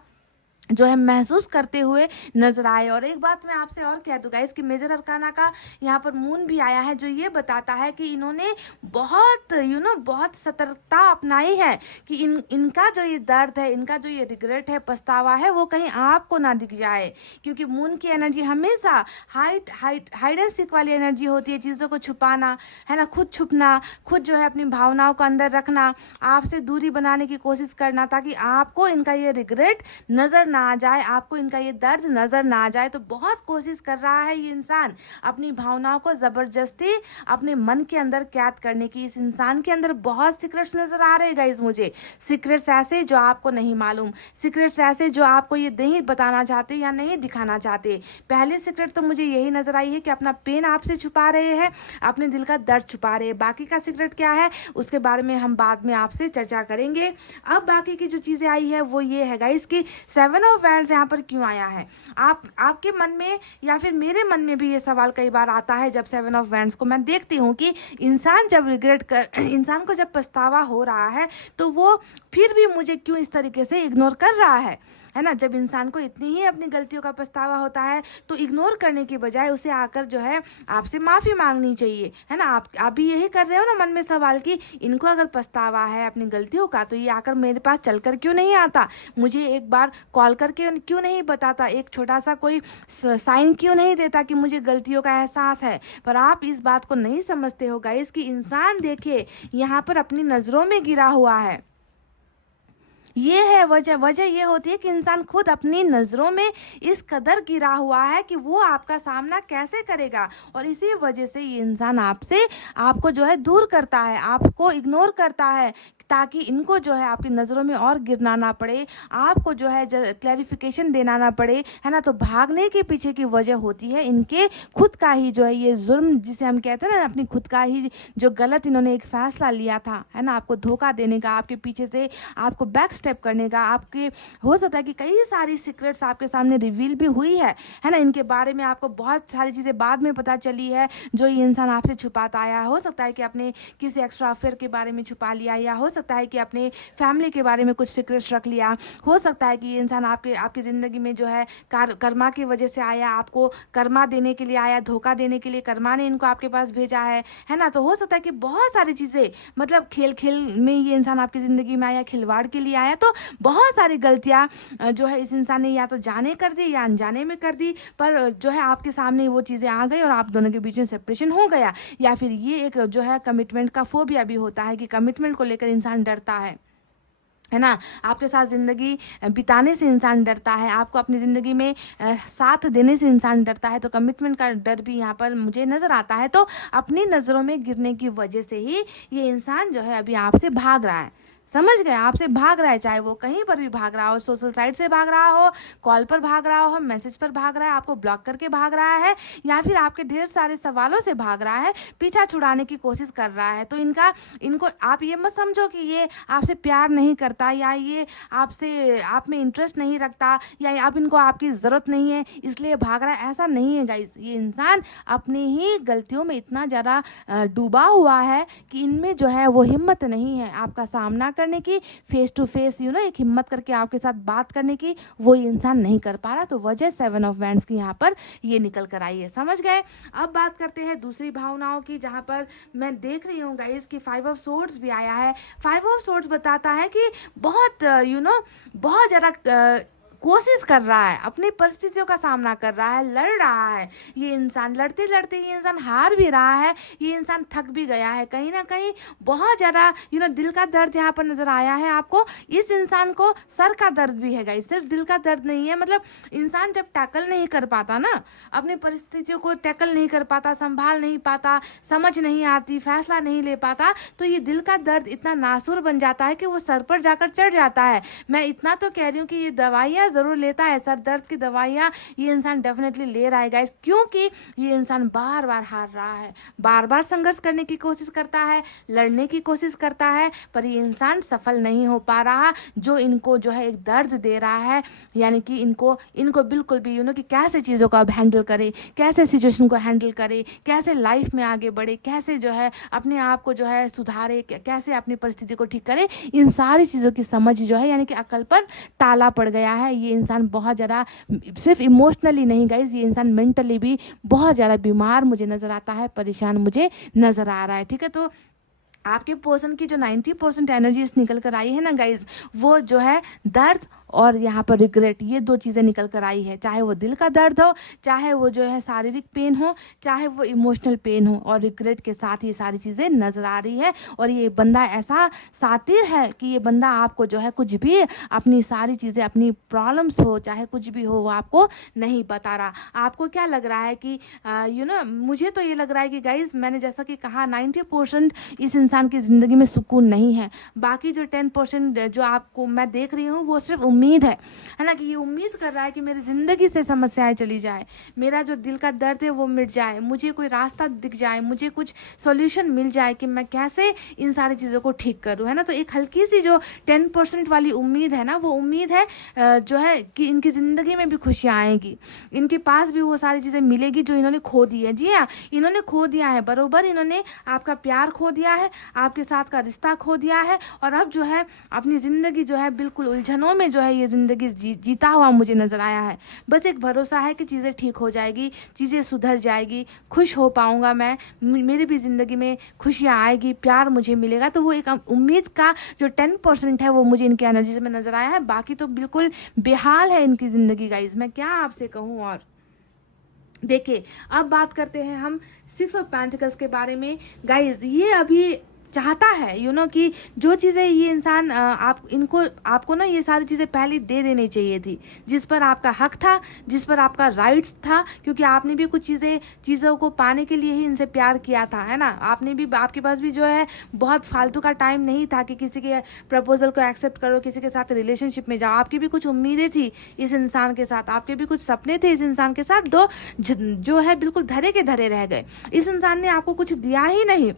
जो है महसूस करते हुए नजर आए। और एक बात मैं आपसे और कह दूँ गाइस कि मेजर अरकाना का यहाँ पर मून भी आया है, जो ये बताता है कि इन्होंने बहुत बहुत सतर्कता अपनाई है कि इनका जो ये दर्द है, इनका जो ये रिग्रेट है, पछतावा है, वो कहीं आपको ना दिख जाए। क्योंकि मून की एनर्जी हमेशा हाइड एंड सीक वाली एनर्जी होती है, चीज़ों को छुपाना, है ना, खुद छुपना, खुद जो है अपनी भावनाओं को अंदर रखना, आपसे दूरी बनाने की कोशिश करना, ताकि आपको इनका ये रिग्रेट नजर ना आ जाए, आपको इनका ये दर्द नज़र ना आ जाए, तो बहुत कोशिश कर रहा है ये इंसान अपनी भावनाओं को ज़बरदस्ती अपने मन के अंदर कैद करने की। इस इंसान के अंदर बहुत सीक्रेट्स नज़र आ रहे हैं गाइज मुझे, सीक्रेट्स ऐसे जो आपको नहीं मालूम, सीक्रेट्स ऐसे जो आपको ये नहीं बताना चाहते या नहीं दिखाना चाहते। पहली सीक्रेट तो मुझे यही नज़र आई है कि अपना पेन आपसे छुपा रहे हैं, अपने दिल का दर्द छुपा रहे हैं। बाकी का सीक्रेट क्या है उसके बारे में हम बाद में आपसे चर्चा करेंगे। अब बाकी की जो चीज़ें आई है वो ये है गाइस कि 7 ऑफ वैंड्स यहाँ पर क्यों आया है। आपके मन में या फिर मेरे मन में भी ये सवाल कई बार आता है जब 7 ऑफ वैंड्स को मैं देखती हूँ कि इंसान जब इंसान को जब पछतावा हो रहा है तो वो फिर भी मुझे क्यों इस तरीके से इग्नोर कर रहा है ना। जब इंसान को इतनी ही अपनी गलतियों का पछतावा होता है तो इग्नोर करने की बजाय उसे आकर जो है आपसे माफ़ी मांगनी चाहिए, है ना। आप भी यही कर रहे हो ना मन में सवाल कि इनको अगर पछतावा है अपनी गलतियों का तो ये आकर मेरे पास चलकर क्यों नहीं आता, मुझे एक बार कॉल करके क्यों नहीं बताता, एक छोटा सा कोई साइन क्यों नहीं देता कि मुझे गलतियों का एहसास है। पर आप इस बात को नहीं समझते हो गाइस कि इंसान देखिए यहाँ पर अपनी नज़रों में गिरा हुआ है। ये है वजह ये होती है कि इंसान खुद अपनी नज़रों में इस कदर गिरा हुआ है कि वो आपका सामना कैसे करेगा, और इसी वजह से ये इंसान आपको जो है दूर करता है, आपको इग्नोर करता है ताकि इनको जो है आपकी नज़रों में और गिरना ना पड़े, आपको जो है क्लैरिफिकेशन देना ना पड़े, है ना। तो भागने के पीछे की वजह होती है इनके खुद का ही जो है ये जुर्म जिसे हम कहते हैं ना, अपनी खुद का ही जो गलत इन्होंने एक फैसला लिया था, है ना, आपको धोखा देने का, आपके पीछे से आपको बैक स्टेप करने का। आपके हो सकता है कि कई सारी सीक्रेट्स आपके सामने रिवील भी हुई है ना। इनके बारे में आपको बहुत सारी चीज़ें बाद में पता चली है जो ये इंसान आपसे छुपाता आया। हो सकता है कि आपने किसी एक्स्ट्रा अफेयर के बारे में छुपा लिया, या हो सकता है कि अपने फैमिली के बारे में कुछ सीक्रेट्स रख लिया। हो सकता है कि ये इंसान आपकी ज़िंदगी में जो है कर्मा की वजह से आया, आपको कर्मा देने के लिए आया, धोखा देने के लिए कर्मा ने इनको आपके पास भेजा है ना। तो हो सकता है कि बहुत सारी चीज़ें, मतलब खेल खेल में ये इंसान आपकी ज़िंदगी में आया, खिलवाड़ के लिए आया। तो बहुत सारी गलतियाँ जो है इस इंसान ने या तो जाने कर दी या अनजाने में कर दी, पर जो है आपके सामने वो चीज़ें आ गई और आप दोनों के बीच में सेपरेशन हो गया। या फिर ये एक जो है कमिटमेंट का फोबिया भी होता है कि कमिटमेंट को लेकर इंसान डरता है ना। आपके साथ ज़िंदगी बिताने से इंसान डरता है, आपको अपनी ज़िंदगी में साथ देने से इंसान डरता है। तो कमिटमेंट का डर भी यहाँ पर मुझे नज़र आता है। तो अपनी नज़रों में गिरने की वजह से ही ये इंसान जो है अभी आपसे भाग रहा है, समझ गए, आपसे भाग रहा है। चाहे वो कहीं पर भी भाग रहा हो, सोशल साइट से भाग रहा हो, कॉल पर भाग रहा हो, मैसेज पर भाग रहा है, आपको ब्लॉक करके भाग रहा है, या फिर आपके ढेर सारे सवालों से भाग रहा है, पीछा छुड़ाने की कोशिश कर रहा है। तो इनको आप ये मत समझो कि ये आपसे प्यार नहीं करता या ये आप में इंटरेस्ट नहीं रखता या आप इनको आपकी ज़रूरत नहीं है इसलिए भाग रहा है। ऐसा नहीं है गाइस। ये इंसान अपनी ही गलतियों में इतना ज़्यादा डूबा हुआ है कि इनमें जो है वो हिम्मत नहीं है आपका सामना करने की, फेस टू फेस एक हिम्मत करके आपके साथ बात करने की, वो इंसान नहीं कर पा रहा। तो वजह 7 ऑफ वैंड्स की यहाँ पर ये निकल कर आई है, समझ गए। अब बात करते हैं दूसरी भावनाओं की, जहाँ पर मैं देख रही हूँ गाइस कि 5 ऑफ सोर्ड्स भी आया है। 5 ऑफ सोर्ड्स बताता है कि बहुत बहुत ज़्यादा कोशिश कर रहा है, अपनी परिस्थितियों का सामना कर रहा है, लड़ रहा है। ये इंसान लड़ते लड़ते ये इंसान हार भी रहा है, ये इंसान थक भी गया है कहीं ना कहीं। बहुत ज़्यादा दिल का दर्द यहाँ पर नज़र आया है आपको। इस इंसान को सर का दर्द भी है गाइस, सिर्फ दिल का दर्द नहीं है। मतलब इंसान जब टैकल नहीं कर पाता ना, अपनी परिस्थितियों को टैकल नहीं कर पाता, संभाल नहीं पाता, समझ नहीं आती, फैसला नहीं ले पाता, तो ये दिल का दर्द इतना नासूर बन जाता है कि वो सर पर जाकर चढ़ जाता है। मैं इतना तो कह रही हूँ कि ये दवाइयाँ ज़रूर लेता है, सर दर्द की दवाइयाँ ये इंसान डेफिनेटली ले रहा है गाइस, क्योंकि ये इंसान बार बार हार रहा है, बार बार संघर्ष करने की कोशिश करता है, लड़ने की कोशिश करता है, पर ये इंसान सफल नहीं हो पा रहा। जो इनको जो है एक दर्द दे रहा है, यानी कि इनको बिल्कुल भी कि कैसे चीज़ों को अब हैंडल करे, कैसे सिचुएशन को हैंडल करे, कैसे लाइफ में आगे बढ़े, कैसे जो है अपने आप को जो है सुधारे, कैसे अपनी परिस्थिति को ठीक करे, इन सारी चीज़ों की समझ जो है यानी कि अकल पर ताला पड़ गया है। ये इंसान बहुत ज़्यादा सिर्फ इमोशनली नहीं गाइस, ये इंसान मेंटली भी बहुत ज़्यादा बीमार मुझे नज़र आता है, परेशान मुझे नज़र आ रहा है। ठीक है, तो आपके पर्सन की जो 90% एनर्जी निकल कर आई है ना गाइज, वो जो है दर्द और यहाँ पर रिग्रेट, ये दो चीज़ें निकल कर आई है। चाहे वो दिल का दर्द हो, चाहे वो जो है शारीरिक पेन हो, चाहे वो इमोशनल पेन हो, और रिग्रेट के साथ ये सारी चीज़ें नज़र आ रही है। और ये बंदा ऐसा शातिर है कि ये बंदा आपको जो है कुछ भी अपनी सारी चीज़ें, अपनी प्रॉब्लम्स हो चाहे कुछ भी हो, वो आपको नहीं बता रहा। आपको क्या लग रहा है कि मुझे तो ये लग रहा है कि गाइज, मैंने जैसा कि कहा 90% इस इंसान की ज़िंदगी में सुकून नहीं है। बाकी जो 10% जो आपको मैं देख रही हूँ वो सिर्फ उम्मीद है ना, कि ये उम्मीद कर रहा है कि मेरी ज़िंदगी से समस्याएं चली जाए, मेरा जो दिल का दर्द है वो मिट जाए, मुझे कोई रास्ता दिख जाए, मुझे कुछ सॉल्यूशन मिल जाए कि मैं कैसे इन सारी चीज़ों को ठीक करूँ, है ना। तो एक हल्की सी जो 10% वाली उम्मीद है ना, वो उम्मीद है जो है कि इनकी ज़िंदगी में भी खुशियाँ आएंगी, इनके पास भी वो सारी चीज़ें मिलेगी जो इन्होंने खो दी है। जी हाँ, इन्होंने खो दिया है, बरोबर इन्होंने आपका प्यार खो दिया है, आपके साथ का रिश्ता खो दिया है, और अब जो है अपनी ज़िंदगी जो है बिल्कुल उलझनों में जो है ये ज़िंदगी जीता हुआ मुझे नज़र आया है। बस एक भरोसा है कि चीज़ें ठीक हो जाएगी, चीज़ें सुधर जाएगी, खुश हो पाऊँगा मैं, मेरी भी ज़िंदगी में खुशियाँ आएगी, प्यार मुझे मिलेगा। तो वो एक उम्मीद का जो 10% है वो मुझे इनकी एनर्जी में नज़र आया है। बाकी तो बिल्कुल बेहाल है इनकी ज़िंदगी गाइज, मैं क्या आपसे कहूँ। और देखिए, अब बात करते हैं हम 6 ऑफ पेंटिकल्स के बारे में। गाइज, ये अभी चाहता है कि जो चीज़ें ये इंसान आपको ना ये सारी चीज़ें पहले दे देनी चाहिए थी, जिस पर आपका हक था, जिस पर आपका राइट्स था, क्योंकि आपने भी कुछ चीज़ों को पाने के लिए ही इनसे प्यार किया था, है ना। आपके पास भी जो है बहुत फालतू का टाइम नहीं था कि किसी के प्रपोजल को एक्सेप्ट करो, किसी के साथ रिलेशनशिप में जाओ। आपकी भी कुछ उम्मीदें थी इस इंसान के साथ, आपके भी कुछ सपने थे इस इंसान के साथ, जो है बिल्कुल धरे के धरे रह गए। इस इंसान ने आपको कुछ दिया ही नहीं,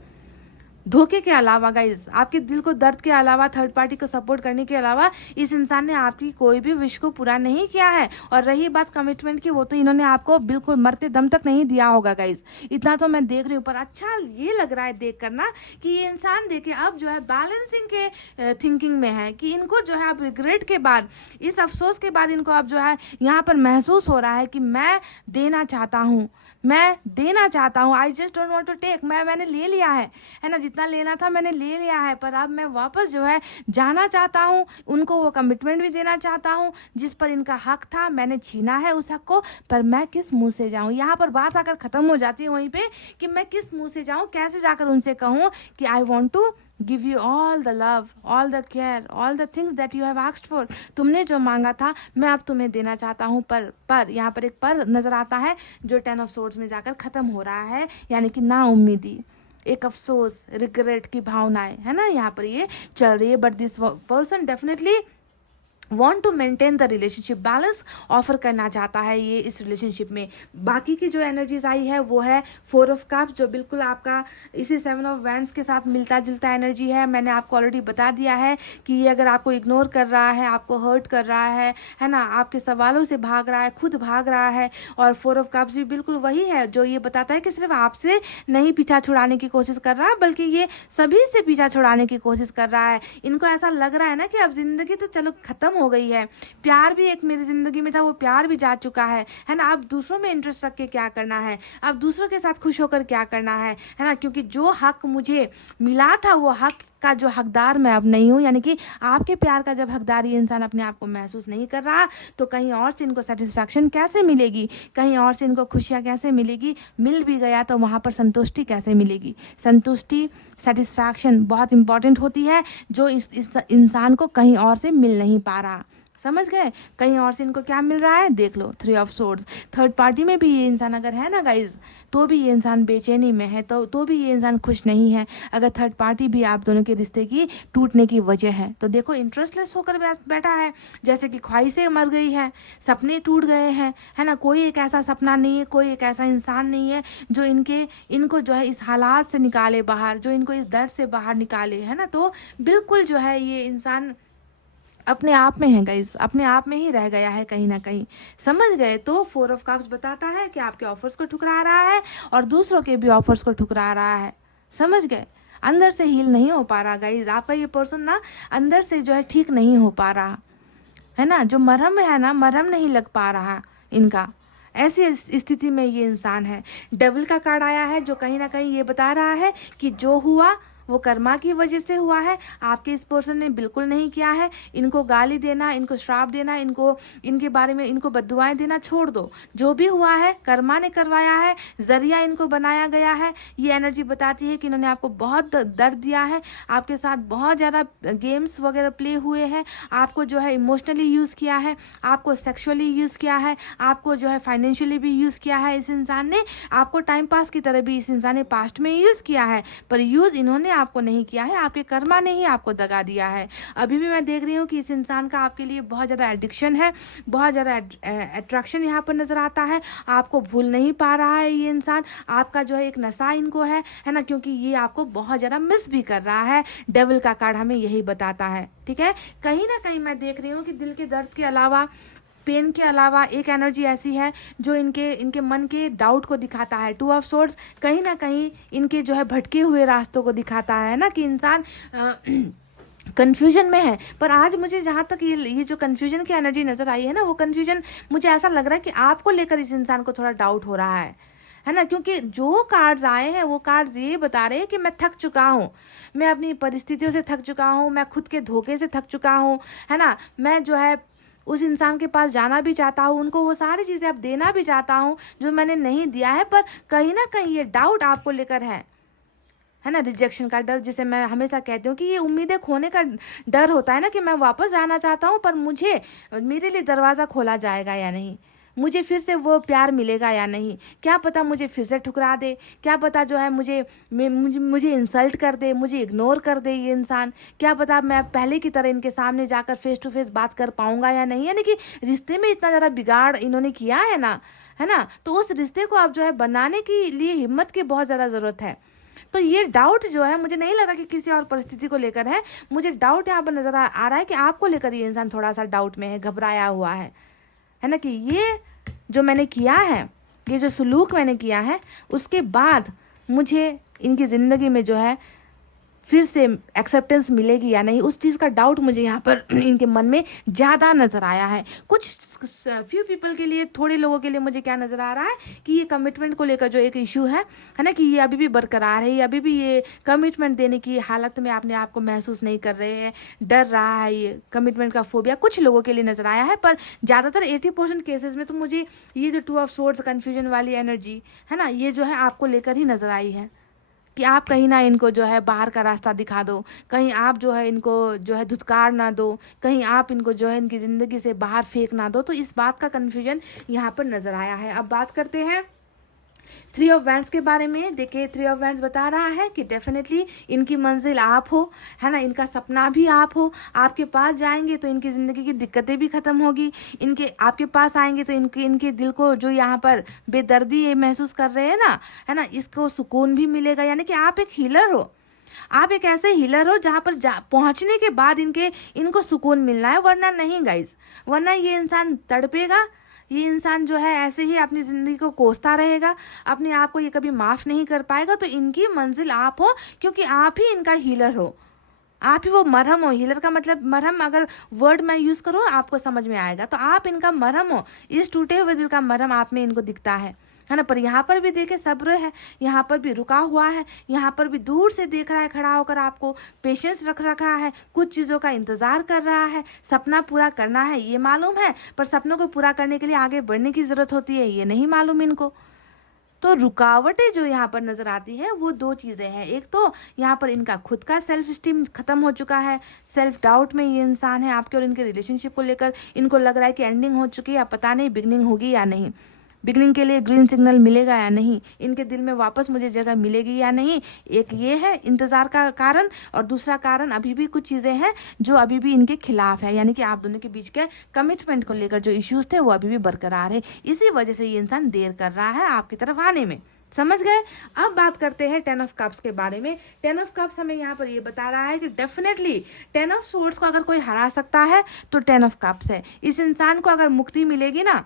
धोखे के अलावा गाइज, आपके दिल को दर्द के अलावा, थर्ड पार्टी को सपोर्ट करने के अलावा इस इंसान ने आपकी कोई भी विश को पूरा नहीं किया है। और रही बात कमिटमेंट की, वो तो इन्होंने आपको बिल्कुल मरते दम तक नहीं दिया होगा गाइज, इतना तो मैं देख रही हूँ। पर अच्छा ये लग रहा है देख कर ना कि ये इंसान देखे अब जो है बैलेंसिंग के थिंकिंग में है, कि इनको जो है अब रिग्रेट के बाद, इस अफसोस के बाद इनको अब जो है यहाँ पर महसूस हो रहा है कि मैं देना चाहता हूँ, मैं देना चाहता हूँ, I just don't want to take, मैंने ले लिया है ना, जितना लेना था मैंने ले लिया है, पर अब मैं वापस जो है जाना चाहता हूँ, उनको वो कमिटमेंट भी देना चाहता हूँ जिस पर इनका हक था, मैंने छीना है उस हक को, पर मैं किस मुंह से जाऊँ। यहाँ पर बात आकर ख़त्म हो जाती है वहीं पे कि मैं किस मुंह से जाऊँ, कैसे जाकर उनसे कहूँ कि I want to give you all the love, all the care, all the things that you have asked for. तुमने जो मांगा था मैं अब तुम्हें देना चाहता हूँ, पर यहाँ पर एक पर नज़र आता है जो 10 ऑफ सोर्ड्स में जाकर ख़त्म हो रहा है, यानी कि ना उम्मीदी, एक अफसोस, रिग्रेट की भावनाएं, है ना, यहाँ पर ये चल रही है। But this person definitely want to maintain the relationship, balance offer करना चाहता है ये इस रिलेशनशिप में। बाकी की जो एनर्जीज आई है वो है 4 ऑफ कप्स, जो बिल्कुल आपका इसी 7 ऑफ वैंड्स के साथ मिलता जुलता एनर्जी है। मैंने आपको ऑलरेडी बता दिया है कि ये अगर आपको इग्नोर कर रहा है, आपको हर्ट कर रहा है ना, आपके सवालों से भाग रहा है, खुद भाग रहा है। और 4 ऑफ कप्स भी बिल्कुल वही है जो ये बताता है कि सिर्फ आपसे नहीं पीछा छुड़ाने की कोशिश कर रहा है, बल्कि ये सभी से पीछा छुड़ाने की कोशिश कर रहा है। इनको ऐसा लग रहा है ना कि अब जिंदगी तो चलो खत्म हो गई है, प्यार भी एक मेरी जिंदगी में था, वो प्यार भी जा चुका है ना, अब दूसरों में इंटरेस्ट रख के क्या करना है, अब दूसरों के साथ खुश होकर क्या करना है ना, क्योंकि जो हक मुझे मिला था वो हक का जो हकदार मैं अब नहीं हूँ। यानी कि आपके प्यार का जब हकदार ये इंसान अपने आप को महसूस नहीं कर रहा, तो कहीं और से इनको सेटिस्फैक्शन कैसे मिलेगी, कहीं और से इनको खुशियाँ कैसे मिलेगी, मिल भी गया तो वहाँ पर संतुष्टि कैसे मिलेगी। संतुष्टि, सेटिस्फैक्शन बहुत इंपॉर्टेंट होती है, जो इस इंसान को कहीं और से मिल नहीं पा रहा। समझ गए, कहीं और से इनको क्या मिल रहा है, देख लो 3 ऑफ सोर्ड्स। थर्ड पार्टी में भी ये इंसान अगर है ना गाइज, तो भी ये इंसान बेचैनी में है, तो भी ये इंसान खुश नहीं है। अगर थर्ड पार्टी भी आप दोनों के रिश्ते की टूटने की वजह है, तो देखो इंटरेस्टलेस होकर बैठा है, जैसे कि ख्वाहिशें मर गई है, सपने टूट गए हैं, है ना। कोई एक ऐसा सपना नहीं है, कोई एक ऐसा इंसान नहीं है जो इनको जो है इस हालात से निकाले बाहर, जो इनको इस दर्द से बाहर निकाले, है ना। तो बिल्कुल जो है ये इंसान अपने आप में है गाइस, अपने आप में ही रह गया है कहीं ना कहीं। समझ गए। तो 4 ऑफ कप्स बताता है कि आपके ऑफर्स को ठुकरा रहा है और दूसरों के भी ऑफर्स को ठुकरा रहा है। समझ गए, अंदर से हील नहीं हो पा रहा गाइस, आपका ये पर्सन ना अंदर से जो है ठीक नहीं हो पा रहा है ना, जो मरहम है ना, मरहम नहीं लग पा रहा इनका। ऐसी स्थिति में ये इंसान है। डेविल का कार्ड आया है जो कहीं ना कहीं ये बता रहा है कि जो हुआ वो कर्मा की वजह से हुआ है, आपके इस पर्सन ने बिल्कुल नहीं किया है। इनको गाली देना, इनको श्राप देना, इनको इनके बारे में इनको बद्दुआएं देना छोड़ दो। जो भी हुआ है कर्मा ने करवाया है, जरिया इनको बनाया गया है। ये एनर्जी बताती है कि इन्होंने आपको बहुत दर्द दिया है, आपके साथ बहुत ज़्यादा गेम्स वगैरह प्ले हुए हैं, आपको जो है इमोशनली यूज़ किया है, आपको सेक्सुअली यूज़ किया है, आपको जो है फाइनेंशियली भी यूज़ किया है। इस इंसान ने आपको टाइम पास की तरह भी इस इंसान ने पास्ट में यूज़ किया है, पर यूज़ इन्होंने आपको नहीं किया है, आपके कर्मा ने ही आपको दगा दिया है। अभी भी मैं देख रही हूँ कि इस इंसान का आपके लिए बहुत ज़्यादा एडिक्शन है, बहुत ज़्यादा अट्रैक्शन यहाँ पर नज़र आता है। आपको भूल नहीं पा रहा है ये इंसान, आपका जो है एक नशा इनको है ना, क्योंकि ये आपको बहुत ज़्यादा मिस भी कर रहा है। डेविल का कार्ड हमें यही बताता है, ठीक है। कहीं ना कहीं मैं देख रही हूँ कि दिल के दर्द के अलावा, पेन के अलावा एक एनर्जी ऐसी है जो इनके मन के डाउट को दिखाता है। 2 ऑफ सोर्ड्स कहीं ना कहीं इनके जो है भटके हुए रास्तों को दिखाता है ना, कि इंसान कन्फ्यूजन में है। पर आज मुझे जहाँ तक ये जो कन्फ्यूजन की एनर्जी नज़र आई है ना, वो कन्फ्यूजन मुझे ऐसा लग रहा है कि आपको लेकर इस इंसान को थोड़ा डाउट हो रहा है ना, क्योंकि जो कार्ड्स आए हैं वो कार्ड्स ये बता रहे हैं कि मैं थक चुका हूँ, मैं अपनी परिस्थितियों से थक चुका हूँ, मैं खुद के धोखे से थक चुका हूँ, है ना। मैं जो है उस इंसान के पास जाना भी चाहता हूँ, उनको वो सारी चीज़ें अब देना भी चाहता हूँ जो मैंने नहीं दिया है, पर कहीं ना कहीं ये डाउट आपको लेकर है ना। रिजेक्शन का डर, जिसे मैं हमेशा कहती हूँ कि ये उम्मीदें खोने का डर होता है ना, कि मैं वापस जाना चाहता हूँ पर मेरे लिए दरवाज़ा खोला जाएगा या नहीं, मुझे फिर से वो प्यार मिलेगा या नहीं, क्या पता मुझे फिर से ठुकरा दे, क्या पता जो है मुझे इंसल्ट कर दे, मुझे इग्नोर कर दे ये इंसान, क्या पता मैं पहले की तरह इनके सामने जाकर फेस टू फेस बात कर पाऊंगा या नहीं। यानी कि रिश्ते में इतना ज़्यादा बिगाड़ इन्होंने किया है ना, तो उस रिश्ते को आप जो है बनाने के लिए हिम्मत की बहुत ज़्यादा ज़रूरत है। तो ये डाउट जो है, मुझे नहीं लगा कि किसी और परिस्थिति को लेकर है, मुझे डाउट यहाँ पर नज़र आ रहा है कि आपको लेकर ये इंसान थोड़ा सा डाउट में है, घबराया हुआ है ना, कि ये जो मैंने किया है, ये जो सलूक मैंने किया है, उसके बाद मुझे इनकी ज़िंदगी में जो है फिर से एक्सेप्टेंस मिलेगी या नहीं, उस चीज़ का डाउट मुझे यहाँ पर इनके मन में ज़्यादा नज़र आया है। कुछ फ्यू पीपल के लिए, थोड़े लोगों के लिए मुझे क्या नज़र आ रहा है कि ये कमिटमेंट को लेकर जो एक इशू है ना, कि ये अभी भी बरकरार है, ये अभी भी ये कमिटमेंट देने की हालत में अपने आप को महसूस नहीं कर रहे हैं, डर रहा है, ये कमिटमेंट का फोबिया कुछ लोगों के लिए नज़र आया है। पर ज़्यादातर 80% केसेस में तो मुझे ये जो 2 ऑफ सोर्ड्स कन्फ्यूजन वाली एनर्जी है ना, ये जो है आपको लेकर ही नज़र आई है, कि आप कहीं ना इनको जो है बाहर का रास्ता दिखा दो, कहीं आप जो है इनको जो है धुतकार ना दो, कहीं आप इनको जो है इनकी ज़िंदगी से बाहर फेंक ना दो। तो इस बात का कन्फ्यूजन यहाँ पर नज़र आया है। अब बात करते हैं 3 ऑफ वैंड्स के बारे में। देखिए 3 ऑफ वैंड्स बता रहा है कि डेफिनेटली इनकी मंजिल आप हो, है ना, इनका सपना भी आप हो। आपके पास जाएंगे तो इनकी ज़िंदगी की दिक्कतें भी ख़त्म होगी, इनके आपके पास आएंगे तो इनके दिल को जो यहाँ पर बेदर्दी ये महसूस कर रहे हैं ना, है ना, इसको सुकून भी मिलेगा। यानी कि आप एक हीलर हो, आप एक ऐसे हीलर हो जहाँ पर पहुँचने के बाद इनको सुकून मिलना है, वरना नहीं गाइज, वरना ये इंसान तड़पेगा, ये इंसान जो है ऐसे ही अपनी ज़िंदगी को कोसता रहेगा, अपने आप को ये कभी माफ़ नहीं कर पाएगा। तो इनकी मंजिल आप हो, क्योंकि आप ही इनका हीलर हो, आप ही वो मरहम हो। हीलर का मतलब मरहम, अगर वर्ड मैं यूज़ करूँ आपको समझ में आएगा, तो आप इनका मरहम हो। इस टूटे हुए दिल का मरहम आप में इनको दिखता है ना। पर यहाँ पर भी देखे सब्र है, यहाँ पर भी रुका हुआ है, यहाँ पर भी दूर से देख रहा है खड़ा होकर, आपको पेशेंस रख रखा है, कुछ चीज़ों का इंतज़ार कर रहा है। सपना पूरा करना है ये मालूम है, पर सपनों को पूरा करने के लिए आगे बढ़ने की ज़रूरत होती है, ये नहीं मालूम इनको। तो रुकावटें जो यहाँ पर नज़र आती है वो 2 चीज़ें हैं। एक तो यहाँ पर इनका खुद का सेल्फ स्टीम ख़त्म हो चुका है, सेल्फ डाउट में ये इंसान है। आपके और इनके रिलेशनशिप को लेकर इनको लग रहा है कि एंडिंग हो चुकी है, या पता नहीं बिगनिंग होगी या नहीं, बिगनिंग के लिए ग्रीन सिग्नल मिलेगा या नहीं, इनके दिल में वापस मुझे जगह मिलेगी या नहीं। एक ये है इंतज़ार का कारण, और दूसरा कारण अभी भी कुछ चीज़ें हैं जो अभी भी इनके खिलाफ है, यानी कि आप दोनों के बीच के कमिटमेंट को लेकर जो इश्यूज थे वो अभी भी बरकरार है। इसी वजह से ये इंसान देर कर रहा है आपकी तरफ आने में, समझ गए। अब बात करते हैं 10 ऑफ कप्स के बारे में। 10 ऑफ कप्स हमें यहाँ पर ये बता रहा है कि डेफिनेटली 10 ऑफ सोर्ड्स को अगर कोई हरा सकता है तो 10 ऑफ कप्स है। इस इंसान को अगर मुक्ति मिलेगी ना,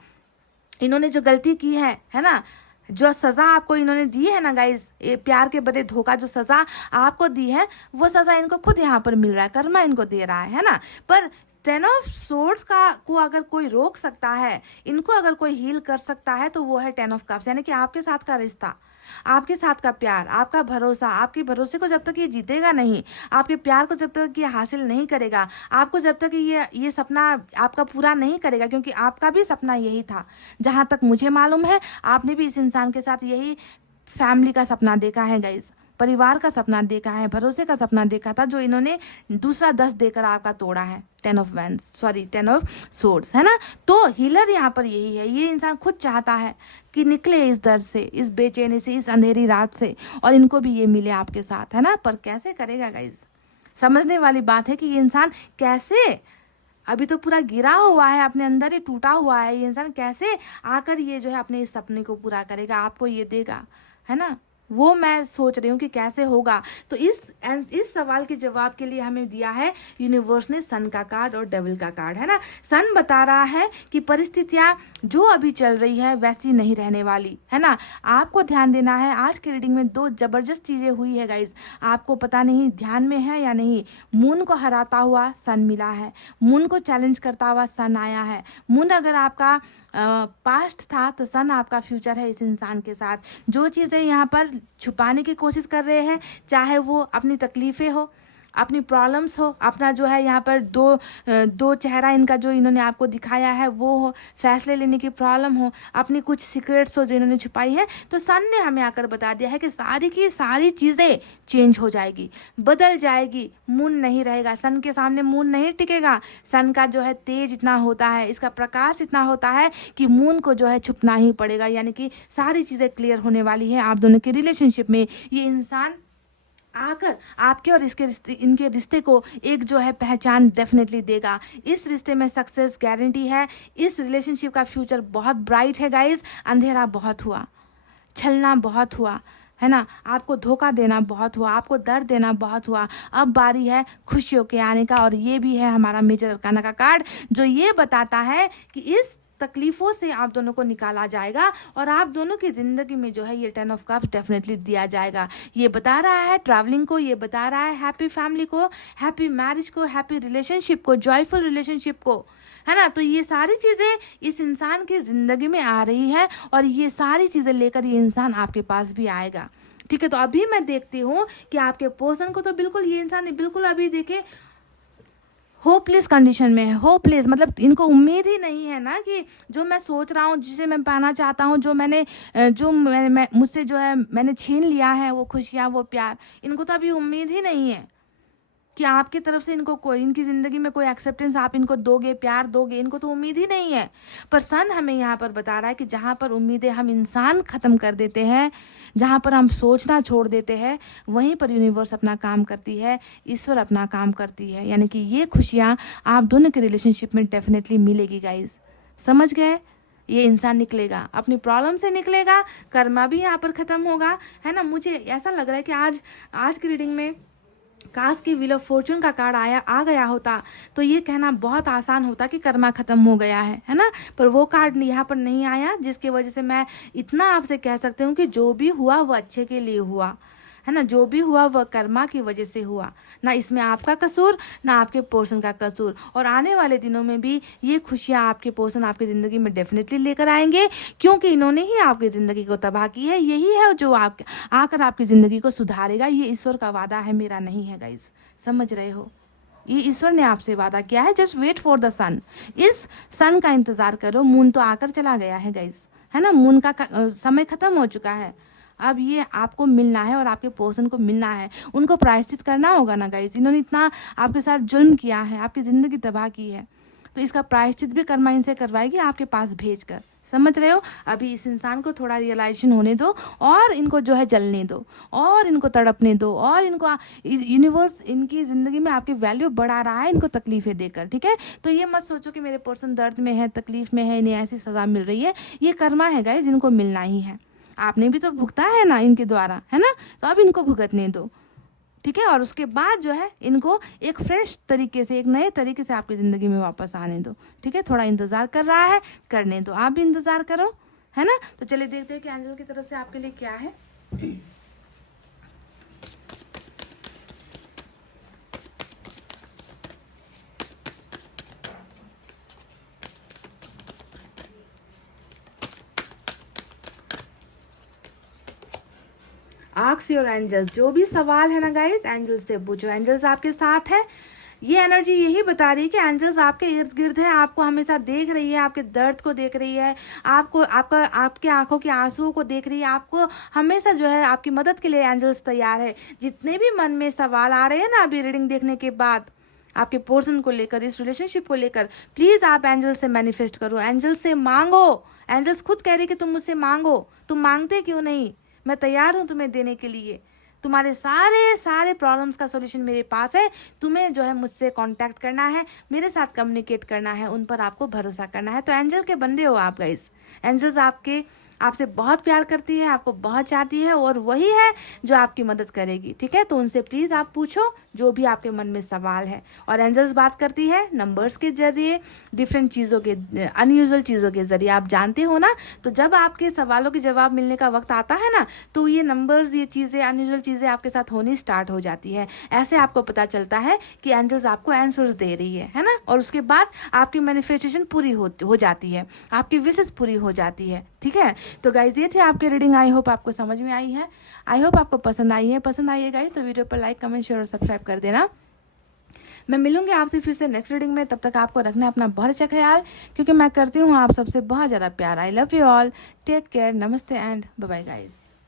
इन्होंने जो गलती की है ना, जो सज़ा आपको इन्होंने दी है ना गाइस, ये प्यार के बदले धोखा जो सज़ा आपको दी है, वो सज़ा इनको खुद यहाँ पर मिल रहा है, कर्मा इनको दे रहा है ना। पर 10 ऑफ सोर्ड्स को अगर कोई रोक सकता है, इनको अगर कोई हील कर सकता है, तो वो है 10 ऑफ कप्स, यानी कि आपके साथ का रिश्ता, आपके साथ का प्यार, आपका भरोसा, आपके भरोसे को जब तक ये जीतेगा नहीं, आपके प्यार को जब तक ये हासिल नहीं करेगा, आपको जब तक ये सपना आपका पूरा नहीं करेगा, क्योंकि आपका भी सपना यही था। जहाँ तक मुझे मालूम है आपने भी इस इंसान के साथ यही फैमिली का सपना देखा है गाइज, परिवार का सपना देखा है, भरोसे का सपना देखा था, जो इन्होंने दूसरा 10 देकर आपका तोड़ा है। 10 ऑफ सोर्ड्स, है ना। तो हीलर यहाँ पर यही है, ये इंसान खुद चाहता है कि निकले इस दर्द से, इस बेचैनी से, इस अंधेरी रात से, और इनको भी ये मिले आपके साथ, है ना। पर कैसे करेगा गाइज, समझने वाली बात है कि ये इंसान कैसे, अभी तो पूरा गिरा हुआ है, अपने अंदर ही टूटा हुआ है, ये इंसान कैसे आकर ये जो है अपने इस सपने को पूरा करेगा, आपको ये देगा, है ना। वो मैं सोच रही हूँ कि कैसे होगा। तो इस सवाल के जवाब के लिए हमें दिया है यूनिवर्स ने सन का कार्ड और डेविल का कार्ड, है ना। सन बता रहा है कि परिस्थितियाँ जो अभी चल रही है वैसी नहीं रहने वाली, है ना। आपको ध्यान देना है। आज की रीडिंग में 2 जबरदस्त चीज़ें हुई है गाइज, आपको पता नहीं ध्यान में है या नहीं। मून को हराता हुआ सन मिला है, मून को चैलेंज करता हुआ सन आया है। मून अगर आपका पास्ट था तो सन आपका फ्यूचर है इस इंसान के साथ। जो चीज़ें यहाँ पर छुपाने की कोशिश कर रहे हैं, चाहे वो अपनी तकलीफ़ें हो, अपनी प्रॉब्लम्स हो, अपना जो है यहाँ पर दो चेहरा इनका जो इन्होंने आपको दिखाया है वो हो, फैसले लेने की प्रॉब्लम हो, अपनी कुछ सीक्रेट्स हो जो इन्होंने छुपाई है, तो सन ने हमें आकर बता दिया है कि सारी की सारी चीज़ें चेंज हो जाएगी, बदल जाएगी। मून नहीं रहेगा, सन के सामने मून नहीं टिकेगा। सन का जो है तेज इतना होता है, इसका प्रकाश इतना होता है कि मून को जो है छुपना ही पड़ेगा, यानी कि सारी चीज़ें क्लियर होने वाली है आप दोनों के रिलेशनशिप में। ये इंसान आकर आपके और इनके रिश्ते को एक जो है पहचान डेफिनेटली देगा। इस रिश्ते में सक्सेस गारंटी है। इस रिलेशनशिप का फ्यूचर बहुत ब्राइट है गाइज। अंधेरा बहुत हुआ, छलना बहुत हुआ, है ना, आपको धोखा देना बहुत हुआ, आपको दर्द देना बहुत हुआ। अब बारी है खुशियों के आने का, और ये भी है हमारा मेजर अरकाना का कार्ड जो ये बताता है कि इस तकलीफ़ों से आप दोनों को निकाला जाएगा और आप दोनों की ज़िंदगी में जो है ये 10 ऑफ कप्स डेफिनेटली दिया जाएगा। ये बता रहा है ट्रैवलिंग को, ये बता रहा है हैप्पी फैमिली को, हैप्पी मैरिज को, हैप्पी रिलेशनशिप को, जॉयफुल रिलेशनशिप को, है ना। तो ये सारी चीज़ें इस इंसान की ज़िंदगी में आ रही है और ये सारी चीज़ें लेकर ये इंसान आपके पास भी आएगा। ठीक है, तो अभी मैं देखती हूँ कि आपके पर्सन को तो बिल्कुल ये इंसान बिल्कुल अभी देखे होपलेस कंडीशन में है। होपलेस मतलब इनको उम्मीद ही नहीं है ना कि जो मैं सोच रहा हूँ, जिसे मैं पाना चाहता हूँ, जो मैं मुझसे जो है मैंने छीन लिया है, वो खुशियाँ, वो प्यार, इनको तो अभी उम्मीद ही नहीं है कि आपकी तरफ से इनको कोई, इनकी ज़िंदगी में कोई एक्सेप्टेंस आप इनको दोगे, प्यार दोगे, इनको तो उम्मीद ही नहीं है। पर सन हमें यहाँ पर बता रहा है कि जहाँ पर उम्मीदें हम इंसान ख़त्म कर देते हैं, जहाँ पर हम सोचना छोड़ देते हैं, वहीं पर यूनिवर्स अपना काम करती है, ईश्वर अपना काम करती है। यानी कि ये खुशियाँ आप दोनों के रिलेशनशिप में डेफिनेटली मिलेगी गाइज। समझ गए? ये इंसान निकलेगा, अपनी प्रॉब्लम से निकलेगा, कर्मा भी यहाँ पर ख़त्म होगा, है ना। मुझे ऐसा लग रहा है कि आज की रीडिंग में काश की व्हील ऑफ फॉर्चून का कार्ड आ गया होता तो ये कहना बहुत आसान होता कि कर्मा खत्म हो गया है ना। पर वो कार्ड यहाँ पर नहीं आया, जिसकी वजह से मैं इतना आपसे कह सकती हूँ कि जो भी हुआ वो अच्छे के लिए हुआ, है ना। जो भी हुआ वह कर्मा की वजह से हुआ, ना इसमें आपका कसूर ना आपके पोर्शन का कसूर। और आने वाले दिनों में भी ये खुशियाँ आपके पोर्शन आपकी ज़िंदगी में डेफिनेटली लेकर आएंगे, क्योंकि इन्होंने ही आपकी ज़िंदगी को तबाह की है। यही है जो आकर आपकी ज़िंदगी को सुधारेगा। ये ईश्वर का वादा है, मेरा नहीं है गाइस। समझ रहे हो? ये ईश्वर ने आपसे वादा किया है। जस्ट वेट फॉर द सन। इस सन का इंतज़ार करो। मून तो आकर चला गया है गाइस, है ना। मून का समय ख़त्म हो चुका है। अब ये आपको मिलना है और आपके पर्सन को मिलना है। उनको प्रायश्चित करना होगा ना गाइस। इन्होंने इतना आपके साथ जुल्म किया है, आपकी ज़िंदगी तबाह की है, तो इसका प्रायश्चित भी कर्मा इनसे करवाएगी आपके पास भेज कर। समझ रहे हो? अभी इस इंसान को थोड़ा रियलाइजेशन होने दो और इनको जो है जलने दो और इनको तड़पने दो और इनको यूनिवर्स इनकी ज़िंदगी में आपकी वैल्यू बढ़ा रहा है इनको तकलीफ़ें देकर। ठीक है, तो ये मत सोचो कि मेरे पर्सन दर्द में है, तकलीफ़ में है, इन्हें ऐसी सज़ा मिल रही है। ये कर्मा है गाइस, इनको मिलना ही है। आपने भी तो भुगता है ना इनके द्वारा, है ना। तो अब इनको भुगतने दो, ठीक है। और उसके बाद जो है इनको एक फ्रेश तरीके से, एक नए तरीके से आपकी ज़िंदगी में वापस आने दो। ठीक है, थोड़ा इंतज़ार कर रहा है, करने दो, आप भी इंतज़ार करो, है ना। तो चलिए देखते हैं कि एंजल की तरफ से आपके लिए क्या है। आस्क योर एंजल्स, जो भी सवाल है ना गाइस, एंजल्स से पूछो, एंजल्स आपके साथ है। ये एनर्जी यही बता रही है कि एंजल्स आपके इर्द गिर्द है, आपको हमेशा देख रही है, आपके दर्द को देख रही है, आपको आपके आंखों के आंसुओं को देख रही है, आपको हमेशा जो है आपकी मदद के लिए एंजल्स तैयार है। जितने भी मन में सवाल आ रहे हैं ना अभी रीडिंग देखने के बाद, आपके पोर्शन को लेकर, इस रिलेशनशिप को लेकर, प्लीज आप एंजल से मैनिफेस्ट करो, एंजल से मांगो। एंजल्स खुद कह रही कि तुम मुझसे मांगो, तुम मांगते क्यों नहीं? मैं तैयार हूं तुम्हें देने के लिए। तुम्हारे सारे सारे प्रॉब्लम्स का सॉल्यूशन मेरे पास है। तुम्हें जो है मुझसे कांटेक्ट करना है, मेरे साथ कम्युनिकेट करना है, उन पर आपको भरोसा करना है। तो एंजल के बंदे हो आप गाइस। एंजल्स आपसे बहुत प्यार करती है, आपको बहुत चाहती है, और वही है जो आपकी मदद करेगी। ठीक है, तो उनसे प्लीज़ आप पूछो जो भी आपके मन में सवाल है। और एंजल्स बात करती है नंबर्स के जरिए, डिफरेंट चीज़ों के, अनयूजुअल चीज़ों के जरिए। आप जानते हो ना, तो जब आपके सवालों के जवाब मिलने का वक्त आता है ना, तो ये नंबर्स, ये चीज़ें, अनयूजुअल चीज़ें आपके साथ होनी स्टार्ट हो जाती है। ऐसे आपको पता चलता है कि एंजल्स आपको आंसर्स दे रही है ना। और उसके बाद आपकी मैनिफेस्टेशन पूरी हो जाती है, आपकी विशेष पूरी हो जाती है। ठीक है, तो गाइज ये थे आपके रीडिंग। आई होप आपको समझ में आई है, आई होप आपको पसंद आई है गाइज। तो वीडियो पर लाइक, कमेंट, शेयर और सब्सक्राइब कर देना। मैं मिलूंगी आपसे फिर से नेक्स्ट रीडिंग में। तब तक आपको रखना है अपना बहुत अच्छा ख्याल, क्योंकि मैं करती हूँ आप सबसे बहुत ज़्यादा प्यार। I love you all, take care, नमस्ते एंड बाय बाय गाइज।